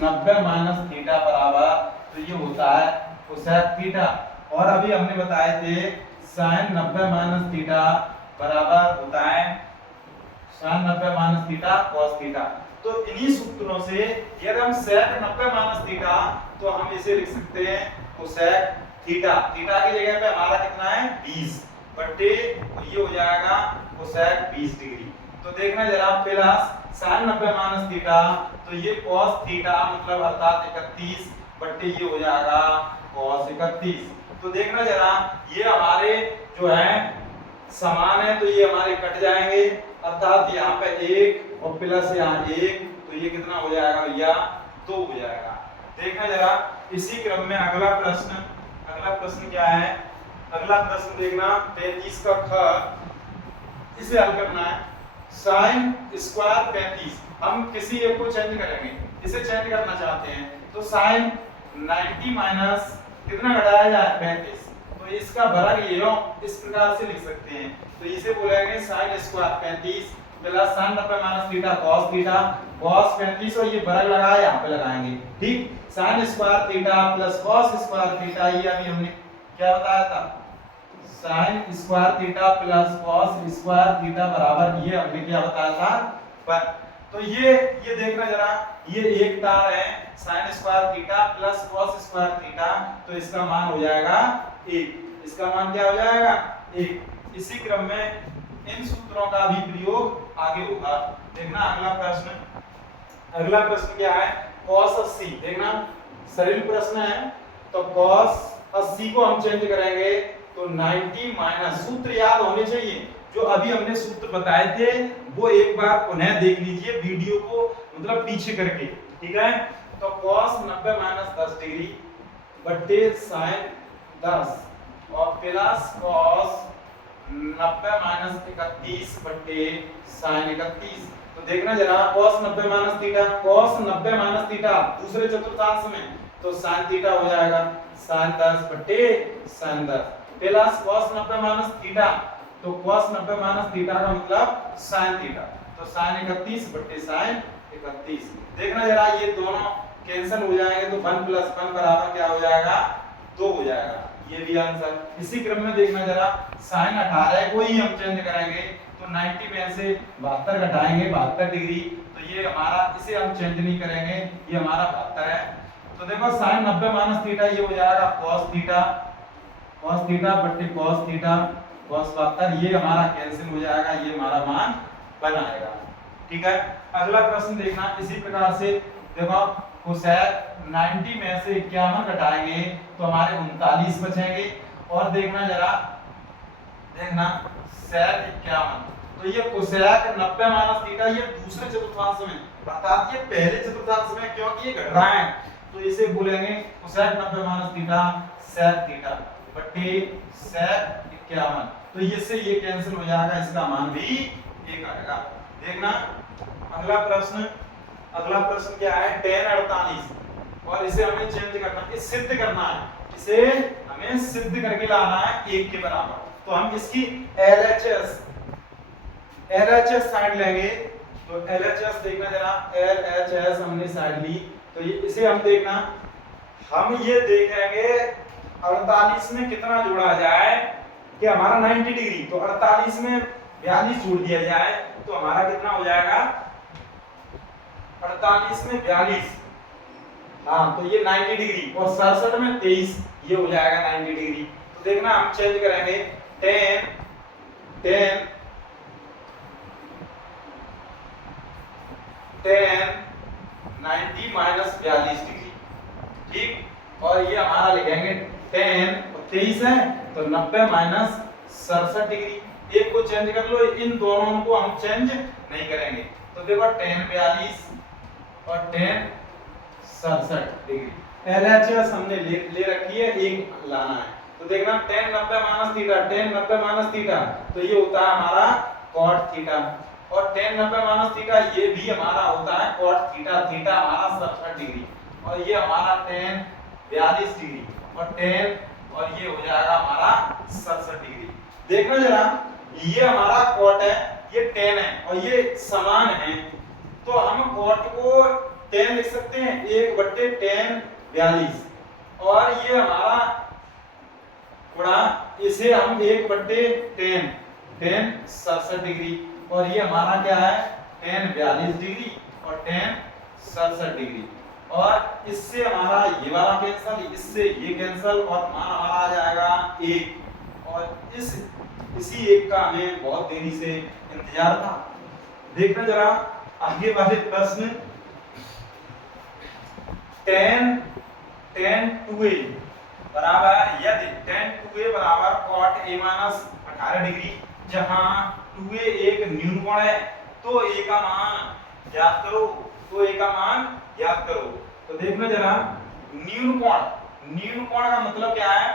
90 माइनस थीटा बराबर, तो ये होता है cosec थीटा, और अभी हमने बताए थे sin 90 माइनस थीटा बराबर होता है sin 90 minus theta cos theta. तो इन्हीं सूत्रों से यदि हम sec 90 माइनस थीटा, तो हम इसे लिख सकते हैं cosec थीटा, थीटा की जगह पे हमारा कितना है 20 बट्टे, तो ये हो जाएगा cosec 20 डिग्री। तो देखना जरा, पहला sin 90 माइनस थीटा, तो ये cos थीटा मतलब अर्थात 31 बट्टे ये हो जाएगा cos 31। तो देखना जरा, ये हमारे जो है समान है तो ये हमारे कट जाएंगे, अर्थात यहाँ पे 1 और प्लस यहाँ 1, तो ये कितना हो जाएगा भैया 2 हो जाएगा। देखना जरा, इसी क्रम में अगला प्रश्न क्या है, अगला प्रश्न देखना 33 का ख, इसे हल करना है। sin स्क्वायर 35, हम किसी एक को चेंज करेंगे, इसे चेंज करना चाहते हैं तो sin 90 माइनस कितना घटाया जाए 35, तो इसका भरग ये हो इस प्रकार से लिख सकते हैं, तो इसे बोलेंगे sin square 35 plus sin 90 minus theta cos 35, और ये भरग लगाया यहाँ पे लगाएंगे, ठीक। sin square theta plus cos square theta, ये अभी हमने क्या बताया था, sin square theta plus cos square theta बराबर, ये हमने क्या बताया था पर। तो ये देखना जरा, ये एक तार है sin square theta plus cos square theta, तो इसका मान हो जाएगा 1, इसका मान क्या हो जाएगा 1। इसी क्रम में इन सूत्रों का भी प्रयोग आगे होगा। देखना अगला प्रश्न क्या है, cos 80, देखना सरल प्रश्न है, तो cos 80 को हम चेंज करेंगे तो 90 माइनस, सूत्र याद होने चाहिए, जो अभी हमने सूत्र बताए थे वो एक बार पुनः देख लीजिए वीडियो को, मतलब पीछे करके, ठीक है। तो cos 90 माइनस 10 डिग्री बट्टे sin 10 और प्लस cos 90 माइनस 31 बट्टे sin 31। तो देखना जरा, cos 90 माइनस थीटा दूसरे चतुर्थांश में, तो sin थीटा हो जाएगा sin 10 बट्टे sin 10 plus cos 90 minus theta, तो cos 90 माइनस थीटा का मतलब sin थीटा, तो sin 31 बट्टे sin 31। देखना जरा, ये दोनों कैंसिल हो जाएंगे तो 1 प्लस 1 बराबर क्या हो जाएगा 2 हो जाएगा, ये भी आंसर। इसी क्रम में देखना जरा, sin 18 को ही हम चेंज करेंगे तो 90 में से 72 घटाएंगे 72 डिग्री, तो ये हमारा, इसे हम चेंज नहीं करेंगे, ये हमारा 72 है। तो देखो sin 90 माइनस थीटा ये हो जाएगा cos थीटा बट्टे cos थीटा cos 72, ये हमारा कैंसिल हो जाएगा, ये हमारा मान 1 आएगा। ठीक है। अगला प्रश्न देखना इसी प्रकार से। देखो कोसेक 90 में से 51 घटाएंगे तो हमारे 39 बचेंगे। और देखना जरा, देखना सेक 51, तो ये कोसेक 90 माइनस थीटा ये दूसरे चतुर्थांश में, अर्थात ये पहले चतुर्थांश में, क्योंकि ये घट रहा है तो इसे बोलेंगे cosec 90 minus theta sec theta बटे सेक 51। तो इससे ये कैंसिल हो जाएगा, इसका मान भी 1 आएगा। देखना अगला प्रश्न क्या है, tan 48, और इसे हमें चेंज करना है, सिद्ध करना है, इसे हमें सिद्ध करके लाना है 1 के बराबर। तो हम इसकी LHS साइड लेंगे। तो LHS देखना जरा, LHS हमने साइड ली, तो ये इसे हम देखना, हम ये देखेंगे 48 में कितना जोड़ा जाए कि हमारा 90 डिग्री, तो 48 में 42 जोड़ दिया जाए तो हमारा कितना हो जाएगा, 48 में 42, हाँ तो ये 90 डिग्री, और 67 में 23, ये हो जाएगा 90 डिग्री। तो देखना हम चेंज करेंगे, tan 90 माइनस 42 डिग्री, ठीक। और ये हमारा लिखेंगे tan 23 है तो 90 माइनस 67 डिग्री। एक को चेंज कर लो, इन दोनों को हम चेंज नहीं करेंगे। तो देखो tan 42 और tan 67 डिग्री। LHS हमने ले रखी है, एक लाना है। तो देखना tan 90 माइनस थीटा, तो ये होता है हमारा cot थीटा, और tan 90 माइनस थीटा ये भी हमारा होता है cot थीटा, थीटा हमारा 67 डिग्री, और ये हमारा tan 42 डिग्री, और ये हो जाएगा हमारा 67 डिग्री। देखना जरा, ये हमारा cot है, ये tan है, और ये समान है, तो हम cot को tan लिख सकते हैं 1/tan 42, और ये हमारा गुणा, इसे हम 1/tan 67 डिग्री, और ये हमारा क्या है tan 42 डिग्री और tan 67 डिग्री, और इससे हमारा ये वाला कैंसल, इससे ये कैंसल, और मान हमारा आ जाएगा 1, और इसी 1 का हमें बहुत देरी से इंतजार था। देखना जरा आगे वाले प्रश्न, tan 2a बराबर, यदि tan 2a बराबर cot a माइनस 18 डिग्री, जहां 2a एक न्यून कोण है, तो a का मान ज्ञात करो, तो देखना जरा, न्यून कोण का मतलब क्या है,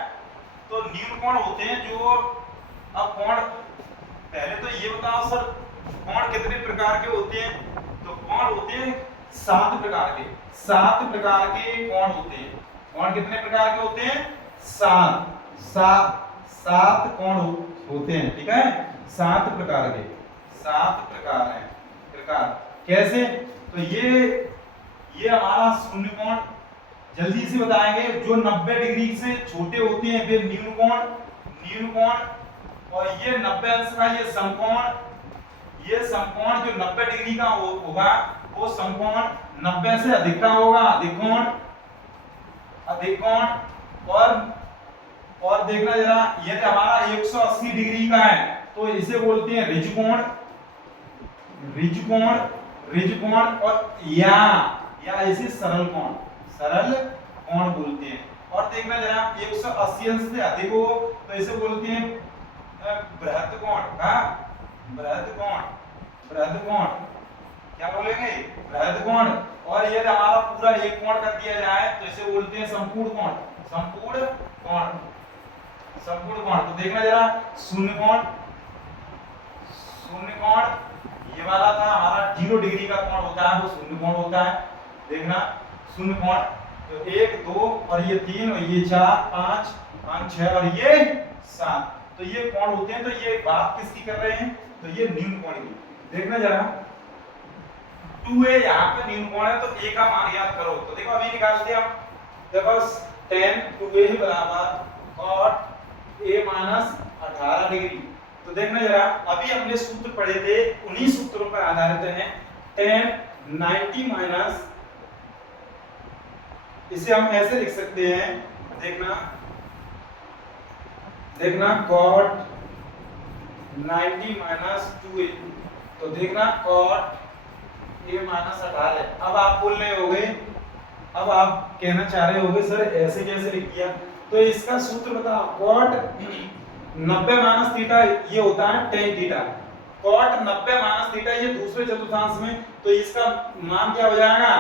तो न्यून कोण होते हैं जो, अब कोण पहले तो ये बताओ सर, कोण कितने प्रकार के होते हैं, तो कोण होते हैं 7 प्रकार के, 7 प्रकार के कोण होते हैं। कोण कितने प्रकार के होते हैं, 7 कोण होते हैं, ठीक है, 7 प्रकार के, 7 प्रकार हैं। कैसे, तो ये हमारा शून्य कोण, जल्दी से बताएंगे, जो 90 डिग्री से छोटे होते हैं वे न्यून कोण, और ये 90 अंश का ये समकोण, ये समकोण जो 90 डिग्री का होगा वो समकोण 90 से अधिक का होगा अधिक कोण, और देखना जरा, यदि हमारा 180 डिग्री का है तो इसे बोलते हैं रिज कोण, और या इसे सरल कोण बोलते हैं। और देखना जरा, 180 अंश से अधिक हो तो इसे बोलते हैं बृहद कोण, क्या बोलेंगे, बृहद कोण। और यदि हमारा पूरा एक कोण कर दिया जाए तो इसे बोलते हैं संपूर्ण कोण। तो देखना जरा, शून्य कोण ये वाला था हमारा 0 डिग्री का कोण होता है, वो शून्य कोण होता है। देखना शून्य कोण, तो 1 2 और ये 3 और ये 4 5 6 और ये 7, तो ये कोण होते हैं। तो ये बात किसकी कर रहे हैं, तो ये न्यून कोण की। देखना जरा, 2a यहाँ पे न्यून कोण है, तो a का मान याद करो, तो देखो अभी निकालते हैं हम। देखो tan 2a बराबर cot a माइनस 18 डिग्री। तो देखना जरा, अभी हमने सूत्र पढ़े थे, उन्हीं सूत्रों पर आधारित हैं। tan 90 माइनस, इसे हम ऐसे लिख सकते हैं, देखना cot 90 माइनस 2a, तो देखना cot a माइनस 18। अब आप बोल रहे होगे, अब आप कहना चाह रहे होगे सर ऐसे कैसे लिख दिया, तो इसका सूत्र बताओ। कॉट 90 माइनस थीटा ये होता है tan theta. Cot 90 minus theta ये दूसरे चतुर्थांश में, तो इसका मान क्या हो जाएगा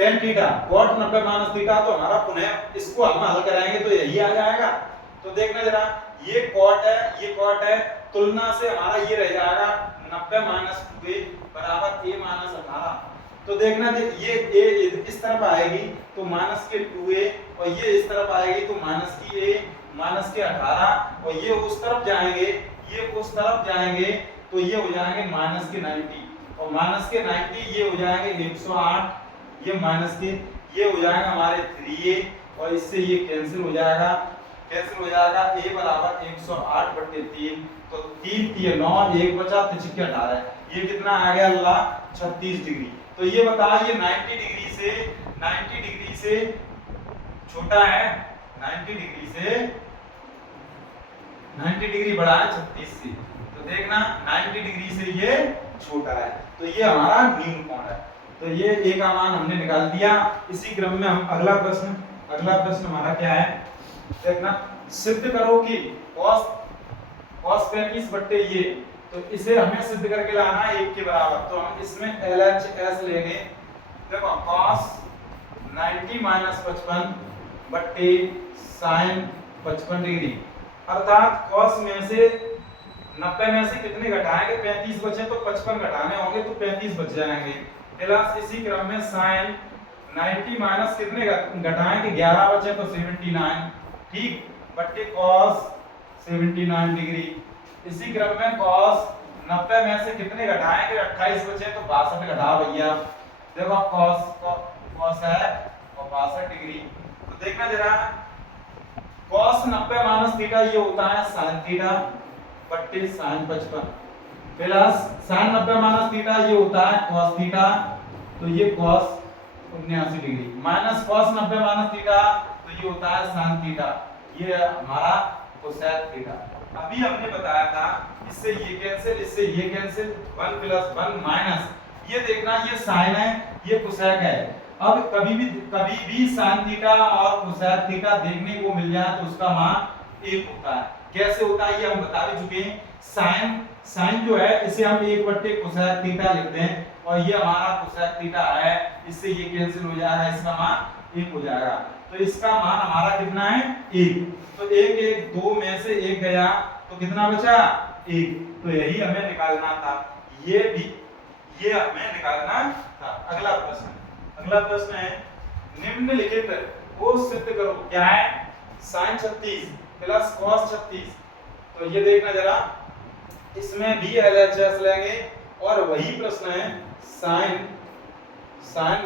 tan theta. Cot 90 minus theta, तो हमारा पुनः इसको हम हल कराएंगे तो यही आ जाएगा। तो देखना जरा, ये कॉट है, ये कॉट है, तुलना से हमारा ये रह जाएगा 90 माइनस 2a बराबर a माइनस 18। तो देखना ये a इस तरफ आएगी तो माइनस के 2a, और ये इस तरफ आएगी तो माइनस की a माइनस के 18, और ये उस तरफ जाएंगे, ये उस तरफ जाएंगे तो ये हो जाएंगे माइनस के 90, और माइनस के 90 ये हो जाएंगे 108, ये माइनस के ये हो जाएगा हमारे 3a, और इससे ये कैंसिल हो जाएगा, कैंसिल हो जाएगा। a बराबर 108/3, तो 3 3 9, 1 बचा तो 18, ये कितना आ गया अल्लाह 36 डिग्री। तो ये बताओ ये 90 डिग्री से छोटा है, 90 डिग्री बड़ा है 36 से, तो देखना 90 डिग्री से ये छोटा है, तो ये हमारा न्यून कोण है। तो ये a का मान हमने निकाल दिया। इसी क्रम में हम अगला प्रश्न हमारा क्या है, देखना, सिद्ध करो कि cos 35 बट्टे ये, तो इसे हमें सिद्ध करके लाना है 1 के बराबर। तो हम इसमें LHS लेंगे। देखो cos 90 माइनस 55 बट्टे sin 55 डिग्री, अर्थात cos में से 90 में से कितने घटाएंगे, 35 बचे तो 55 घटाने होंगे तो 35 बच जाएंगे। प्लस इसी क्रम में sin 90 माइनस कितने घटाएंगे, 11 बचे तो 79, ठीक, बट्टे cos 79 डिग्री। इसी क्रम में cos 90 में से कितने घटाएंगे, 28 बचे तो 62 घटाओ भैया। देखो cos है और 62 डिग्री। तो देखना जरा, cos 90 माइनस थीटा ये होता है sin थीटा बट्टे sin 55, plus sin 90 minus theta ये होता है cos थीटा, तो ये cos 79 degree, minus cos 90 minus theta तो ये होता है sin थीटा, ये हमारा cosec थीटा। अभी हमने बताया था इससे ये कैंसिल, इससे ये कैंसिल, 1 + 1 माइनस, ये देखना ये sin है ये cosec है। अब कभी भी sin थीटा और cosec थीटा देखने को मिल जाए तो उसका मान 1 होता है। कैसे होता है ये हम बता भी चुके हैं। sin जो है इसे हम 1/cosec थीटा लिखते हैं, और ये हमारा cosec थीटा है, इससे ये कैंसिल हो जाएगा, इसका मान 1 हो जाएगा। तो इसका मान हमारा कितना है 1, तो 1 1 2 में से 1 गया तो कितना बचा 1, तो यही हमें निकालना था, ये हमें निकालना था। अगला प्रश्न है, निम्नलिखित को सिद्ध करो। क्या है, sin 36 प्लस cos 36। तो ये देखना जरा, इसमें भी LHS लेंगे और वही प्रश्न है, sin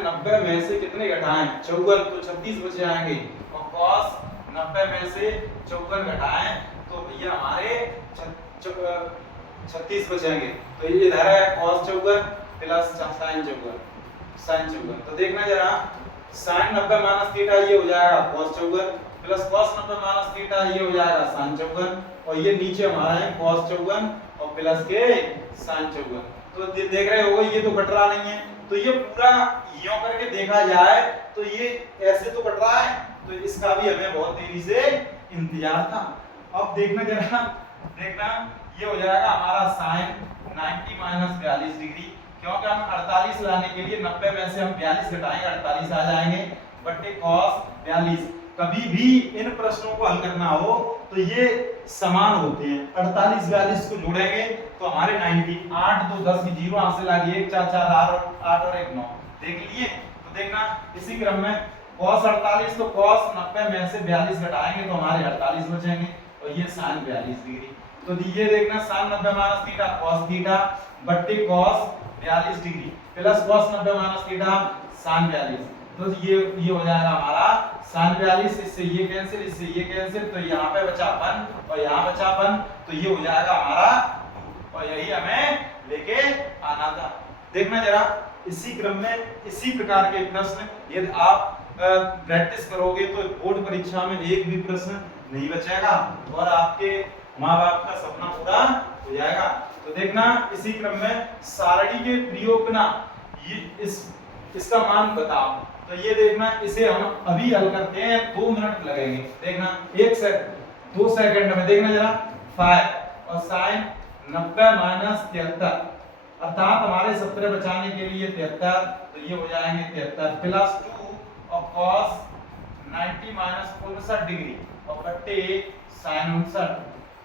90 में से कितने घटाएं, 54, तो 36 बच जाएंगे, और cos 90 में से 54 घटाएं तो भैया हमारे 36 बचेंगे। तो ये इधर है cos 54 प्लस sin 54। तो देखना जरा, sin 90 माइनस थीटा ये हो जाएगा cos 54 plus cos 90 minus theta ये हो जाएगा sin 54, और ये नीचे हमारा है cos 54 और प्लस के sin 54। तो देख रहे होगे ये तो कट रहा नहीं है, तो ये पूरा यूं करके देखा जाए तो ये ऐसे तो कट रहा है, तो इसका भी हमें बहुत देरी से इंतजार था। अब देखना जरा, देखना ये हो जाएगा हमारा sin 90 माइनस 42 डिग्री, क्योंकि हम 48 लाने के लिए 90 में से हम 42 घटाएंगे 48 आ जाएंगे, बट्टे cos 42। कभी भी इन प्रश्नों को हल करना हो तो ये समान होते हैं, 48 42 को जोड़ेंगे तो हमारे 90, 8 2 10 की 0 हासिल आ गई, 1 4 4 8 और 1 9, देख लिए। तो देखना इसी क्रम में cos 48, तो cos 90 में से 42 घटाएंगे तो हमारे 48 बचेंगे, और ये sin 42 डिग्री। तो ये देखना sin 90 minus theta cos theta बट्टे cos 42 degree plus cos 90 minus theta sin 42, तो ये हो जाएगा हमारा sin 42, इससे ये कैंसिल, इससे ये कैंसिल, तो यहाँ पे बचा 1 और यहाँ बचा 1, तो ये हो जाएगा हमारा 2, और यही हमें लेके आना था। देखना जरा, इसी क्रम में इसी प्रकार के प्रश्न यदि आप प्रैक्टिस करोगे तो बोर्ड परीक्षा में एक भी प्रश्न नहीं बचेगा और आपके माँ बाप का सपना पूरा हो जाएगा। तो देखना इसी क्रम में सारणी के प्रयोग बिना ये इसका मान बताओ। तो ये देखना, इसे हम अभी हल करते हैं, 2 मिनट लगेंगे। देखना 2 सेकंड में देखना जरा 5 और sin 90 माइनस 73, अर्थात हमारे 70 बचाने के लिए 73, तो ये हो जाएंगे 73 प्लस 2 और cos 90 माइनस 59 डिग्री और बट्टे sin 59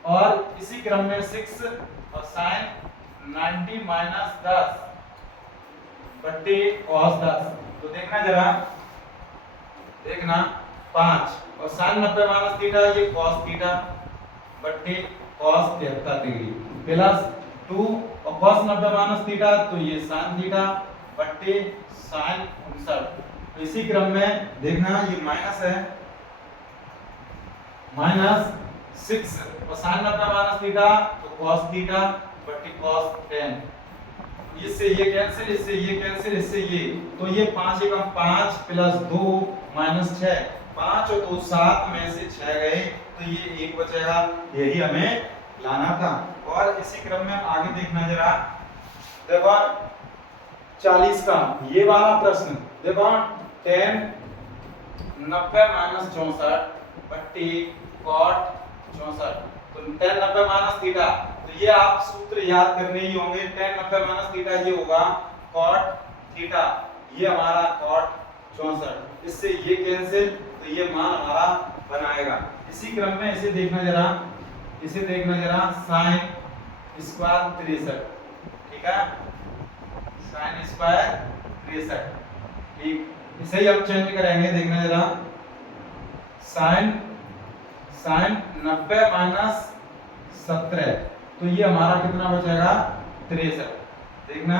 और इसी क्रम में 6 और sin 90 माइनस 10 बट्टे cos 10। तो देखना जरा, देखना 5 और sin 90 माइनस थीटा, ये cos थीटा बट्टे cos 73 डिग्री प्लस 2 और cos 90 माइनस थीटा, तो ये sin थीटा बट्टे sin 59। तो इसी क्रम में देखना ये माइनस है, माइनस 6 और sin 90 माइनस थीटा, तो cos थीटा बट्टे cos 10। इससे ये कैंसिल, इससे ये कैंसिल, इससे ये, तो ये 5 एकम 5 प्लस 2 माइनस 6, 5 और 2 7 में से 6 गए, तो ये 1 बचेगा। यही हमें लाना था। और इसी क्रम में आगे देखना जरा, देखो 40 का ये वाला प्रश्न, देखो 10 90 माइनस 64 बट्टे cot 64, तो 10 90 माइनस थीटा, तो ये आप सूत्र याद करने ही होंगे। 10 90 माइनस थीटा ये होगा cot थीटा, ये हमारा cot 64, इससे ये कैंसिल, तो ये मान हमारा बनाएगा। इसी क्रम में इसे देखना जरा, इसे देखना जरा sin स्क्वायर 63, ठीक है, sin स्क्वायर 63, ठीक, इसे ही हम चेंज करेंगे। देखना जरा sin 90 माइनस 17, तो ये हमारा कितना बचेगा 63। देखना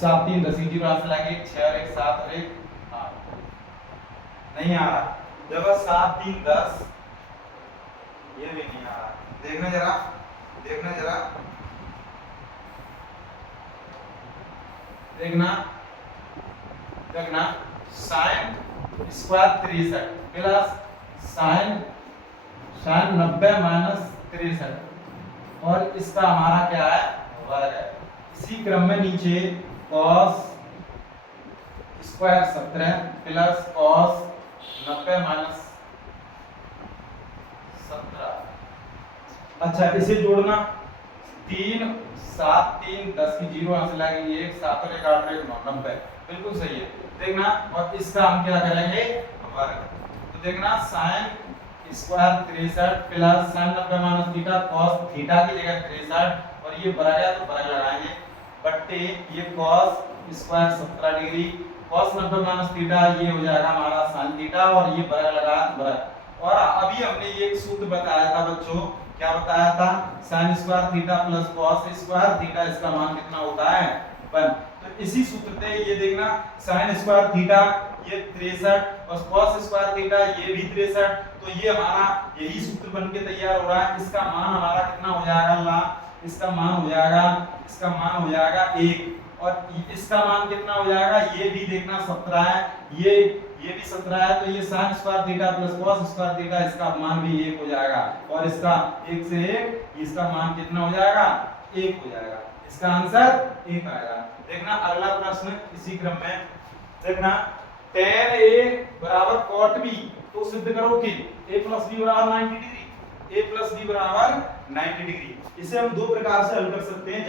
7 3 10 की राशि लागे 6 और 1 7 और 1 8, नहीं आ रहा। देखो 7 3 10, ये भी नहीं आ रहा। देखना जरा, देखना जरा, देखना, देखना sin square 63 plus sin 90 minus 63, और इसका हमारा क्या है वर्ग है। इसी क्रम में नीचे cos square 17 plus cos 90 minus 17। अच्छा इसे जोड़ना, 3 7 3 10 की 0 यहाँ से लाएंगे 1 7 और 1 8 और 1 9 90, बिल्कुल सही है। देखना, और इसका हम क्या करेंगे वर्ग। तो देखना sin square 63 plus sin 90 minus theta cos theta की जगह 63, और ये वर्ग है तो वर्ग लगाएंगे बट्टे ये cos square 17 degree, cos 90 minus theta ये हो जाएगा हमारा sin थीटा, और ये वर्ग लगा वर्ग। और अभी हमने ये एक सूत्र बताया था बच्चों, क्या बताया था, sin square theta plus cos square theta, इसका मान कितना होता है 1। तो इसी सूत्र से ये देखना sin स्क्वायर थीटा ये 63 और cos स्क्वायर थीटा ये भी 63, तो ये हमारा यही सूत्र बनके तैयार हो रहा है। इसका मान हमारा कितना हो जाएगा, इसका मान हो जाएगा, इसका मान हो जाएगा 1, और इसका मान कितना हो जाएगा, ये भी देखना 17 है, ये भी 17 है, तो ये sin square theta plus cos square theta, इसका मान भी 1 हो जाएगा, और इसका 1 से 1 इसका मान कितना हो जाएगा 1 हो जाएगा। इसका आंसर 1 आएगा। देखना अगला प्रश्न इसी क्रम में, देखना tan a बराबर cot b, तो सिद्ध करो कि a प्लस b बराबर 90 डिग्री, a प्लस b बराबर 90 डिग्री। इसे हम दो प्रकार से हल कर सकते हैं,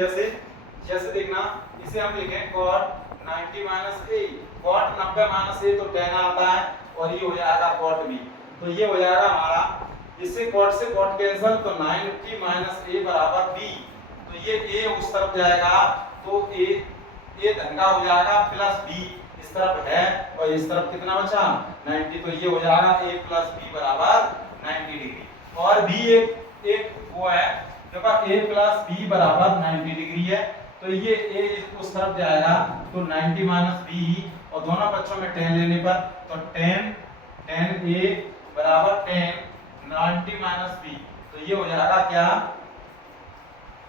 जैसे देखना, इसे हम लिखें cot 90 minus a, cot 90 minus a तो tan आता है, और ये हो जाएगा cot b, तो ये हो जाएगा हमारा, इससे cot से cot कैंसिल, तो 90 माइनस a बराबर b, तो ये a उस तरफ जाएगा तो a धन का हो जाएगा प्लस b इस तरफ है, और इस तरफ कितना बचा 90, तो ये हो जाएगा a प्लस b बराबर 90 डिग्री। और भी एक वो है, देखो a प्लस b बराबर 90 डिग्री है, तो ये a उस तरफ जाएगा तो 90 माइनस b, और दोनों बच्चों में tan लेने पर तो tan a बराबर tan 90 माइनस b, तो ये हो जाएगा क्या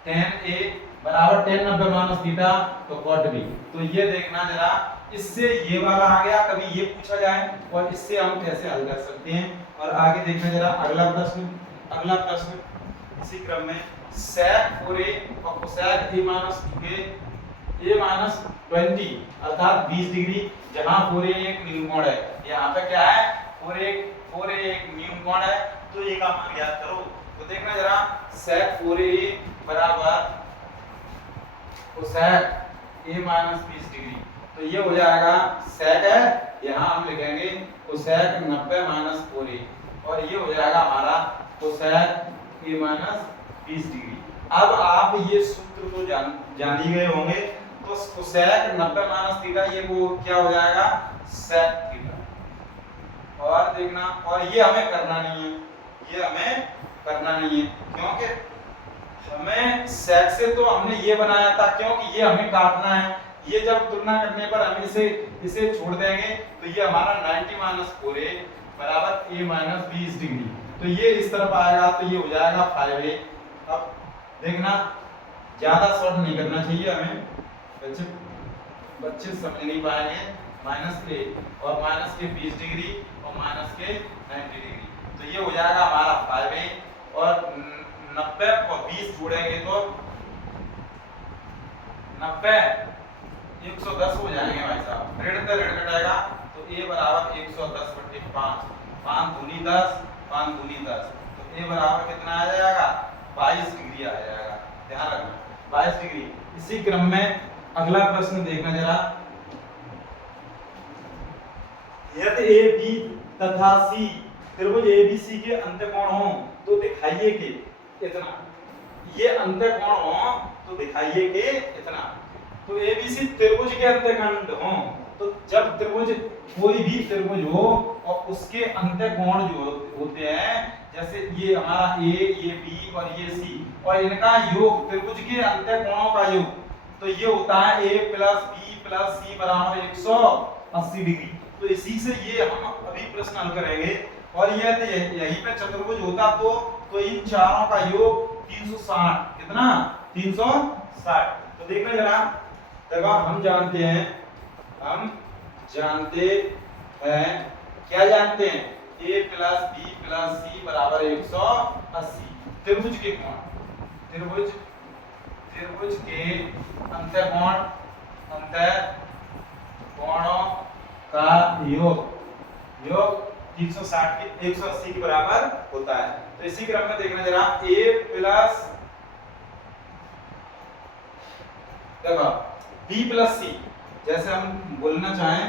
tan a बराबर tan 90 माइनस थीटा, तो cot b। तो ये देखना जरा, इससे ये वाला आ गया, कभी ये पूछा जाए, और इससे हम कैसे हल कर सकते हैं। और आगे देखना जरा अगला प्रश्न इसी क्रम में sec 4a और cosec a माइनस 2a 20 अर्थात 20 डिग्री। जहां पूरे एक न्यून कोण है, यहाँ पे क्या है, पूरे एक न्यून कोण है, तो ये का मान ज्ञात करो। तो देखना जरा, sec 4a बराबर cosec a माइनस 20 डिग्री। तो ये हो जाएगा sec है, यहाँ हम लिखेंगे cosec 90 माइनस 4a, और ये हो जाएगा हमारा cosec a माइनस 20 डिग्री। अब आप ये सूत्र तो जान ही गए होंगे, तो cosec 90 माइनस थीटा ये वो क्या हो जाएगा, sec थीटा। और देखना, और ये हमें करना नहीं है, ये हमें करना नहीं है, क्योंकि हमें sec से तो हमने ये बनाया था, क्योंकि ये हमें काटना है। ये जब तुलना करने पर हम इसे छोड़ देंगे, तो ये हमारा 90 माइनस 4a बराबर a माइनस 20 डिग्री। तो ये इस तरफ आएगा, तो ये हो जाएगा 5a। अब देखना, ज्यादा शॉर्ट नहीं करना चाहिए हमें, बच्चे समझ नहीं पाएंगे। माइनस के और माइनस के 20 डिग्री और माइनस के 90 डिग्री, तो ये हो जाएगा हमारा 5a, और 90 और 20 जोड़ेंगे तो 90 110 हो जाएंगे भाई साहब, ऋण से ऋण घटाएगा, तो a बराबर 110/5, 5 दूनी 10, 5 दूनी 10, तो a बराबर कितना आ जाएगा, 22 डिग्री आ जाएगा। ध्यान रखना 22 डिग्री। इसी क्रम में अगला प्रश्न देखना जरा, यदि AB तथा C त्रिभुज ABC के अंतःकोण हो तो दिखाइए कि इतना, ये अंतःकोण हो तो दिखाइए कि इतना। तो ABC त्रिभुज के अंतःखंड हो, तो जब त्रिभुज, कोई भी त्रिभुज हो और उसके अंतःकोण जो होते हैं, जैसे ये हमारा A, ये B और ये C, और इनका योग, त्रिभुज के अंतःकोणों का योग, तो ये होता है A plus B plus C बराबर 180 डिग्री। तो इसी से ये हम अभी प्रश्न हल करेंगे। और ये यहीं पे चतुर्भुज होता तो इन चारों का योग 360, कितना, 360। तो देखना जरा, देखो हम जानते हैं क्या जानते हैं, A plus B plus C बराबर 180। त्रिभुज के कोण, त्रिभुज के अंतःकोणों का योग 360 के 180 के बराबर होता है। तो इसी क्रम में देखना जरा, A प्लस, देखो B प्लस C, जैसे हम बोलना चाहें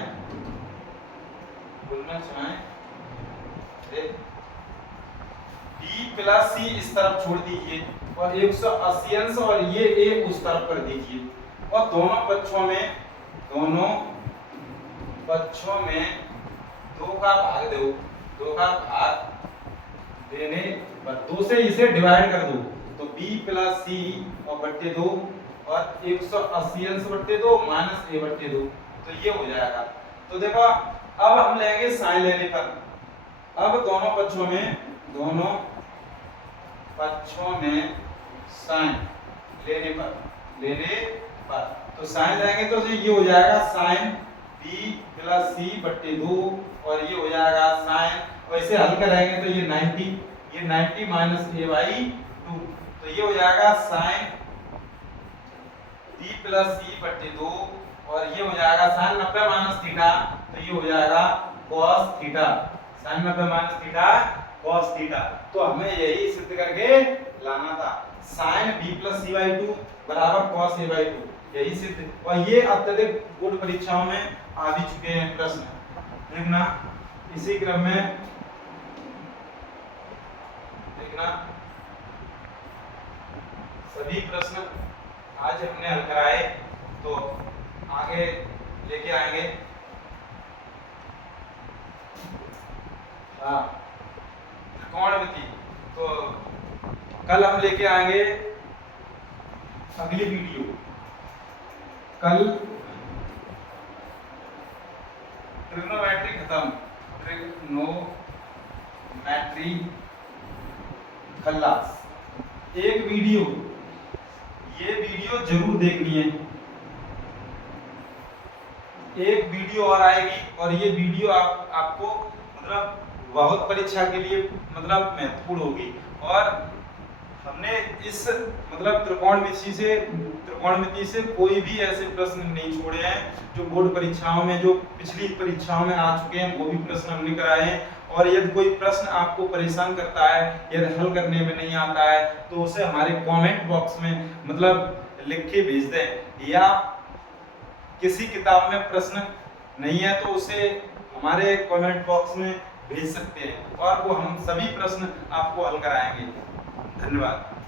B प्लस C इस तरफ छोड़ दीजिए, और 180 अंश और ये A उस तरफ कर दीजिए, और दोनों पक्षों में 2 का भाग दो, 2 का भाग देने पर 2 से इसे डिवाइड कर दो, तो B प्लस C और बट्टे 2 और 180 अंश बट्टे 2 माइनस A बट्टे 2, तो ये हो जाएगा। तो देखो अब हम लेंगे साइन लेने पर, अब दोनों पक्षों में साइन लेने पर तो साइन लेंगे तो ये हो जाएगा साइन B प्लस C बट्टे 2, और ये हो जाएगा साइन, वैसे हल करेंगे तो ये 90 माइनस A/2, तो ये हो जाएगा साइन B प्लस C बट्टे 2, और ये हो जाएगा साइन 90 माइनस थीटा, तो ये हो जाएगा cos theta, sine 90 minus theta cos theta. तो हमें यही सिद्ध करके लाना था, साइन B प्लस C/2 बराबर cos A/2, यही सिद्ध। और ये अत्यधिक बोर्ड परीक्षाओं में आ भी चुके हैं प्रश्न, देखना। इसी क्रम में देखना, सभी प्रश्न आज हमने हल कराए, तो आगे लेके आएंगे। त्रिकोणमिति, तो कल हम लेके आएंगे अगली वीडियो, कल ट्रिग्नोमेट्री खत्म, ट्रिग्नोमेट्री खल्लास। एक वीडियो, ये वीडियो जरूर देखनी है, एक वीडियो और आएगी, और ये वीडियो आपको मतलब बहुत परीक्षा के लिए मतलब महत्वपूर्ण होगी। और हमने इस मतलब त्रिकोणमिति से कोई भी ऐसे प्रश्न नहीं छोड़े हैं जो बोर्ड परीक्षाओं में, जो पिछली परीक्षाओं में आ चुके हैं, वो भी प्रश्न हमने कराए हैं। और यदि कोई प्रश्न आपको परेशान करता है, यदि हल करने में नहीं आता है, तो उसे हमारे कमेंट बॉक्स में मतलब लिख के भेज दें, या किसी किताब में प्रश्न नहीं है तो उसे हमारे कमेंट बॉक्स में भेज सकते हैं और वो हम सभी प्रश्न आपको हल कराएंगे। धन्यवाद।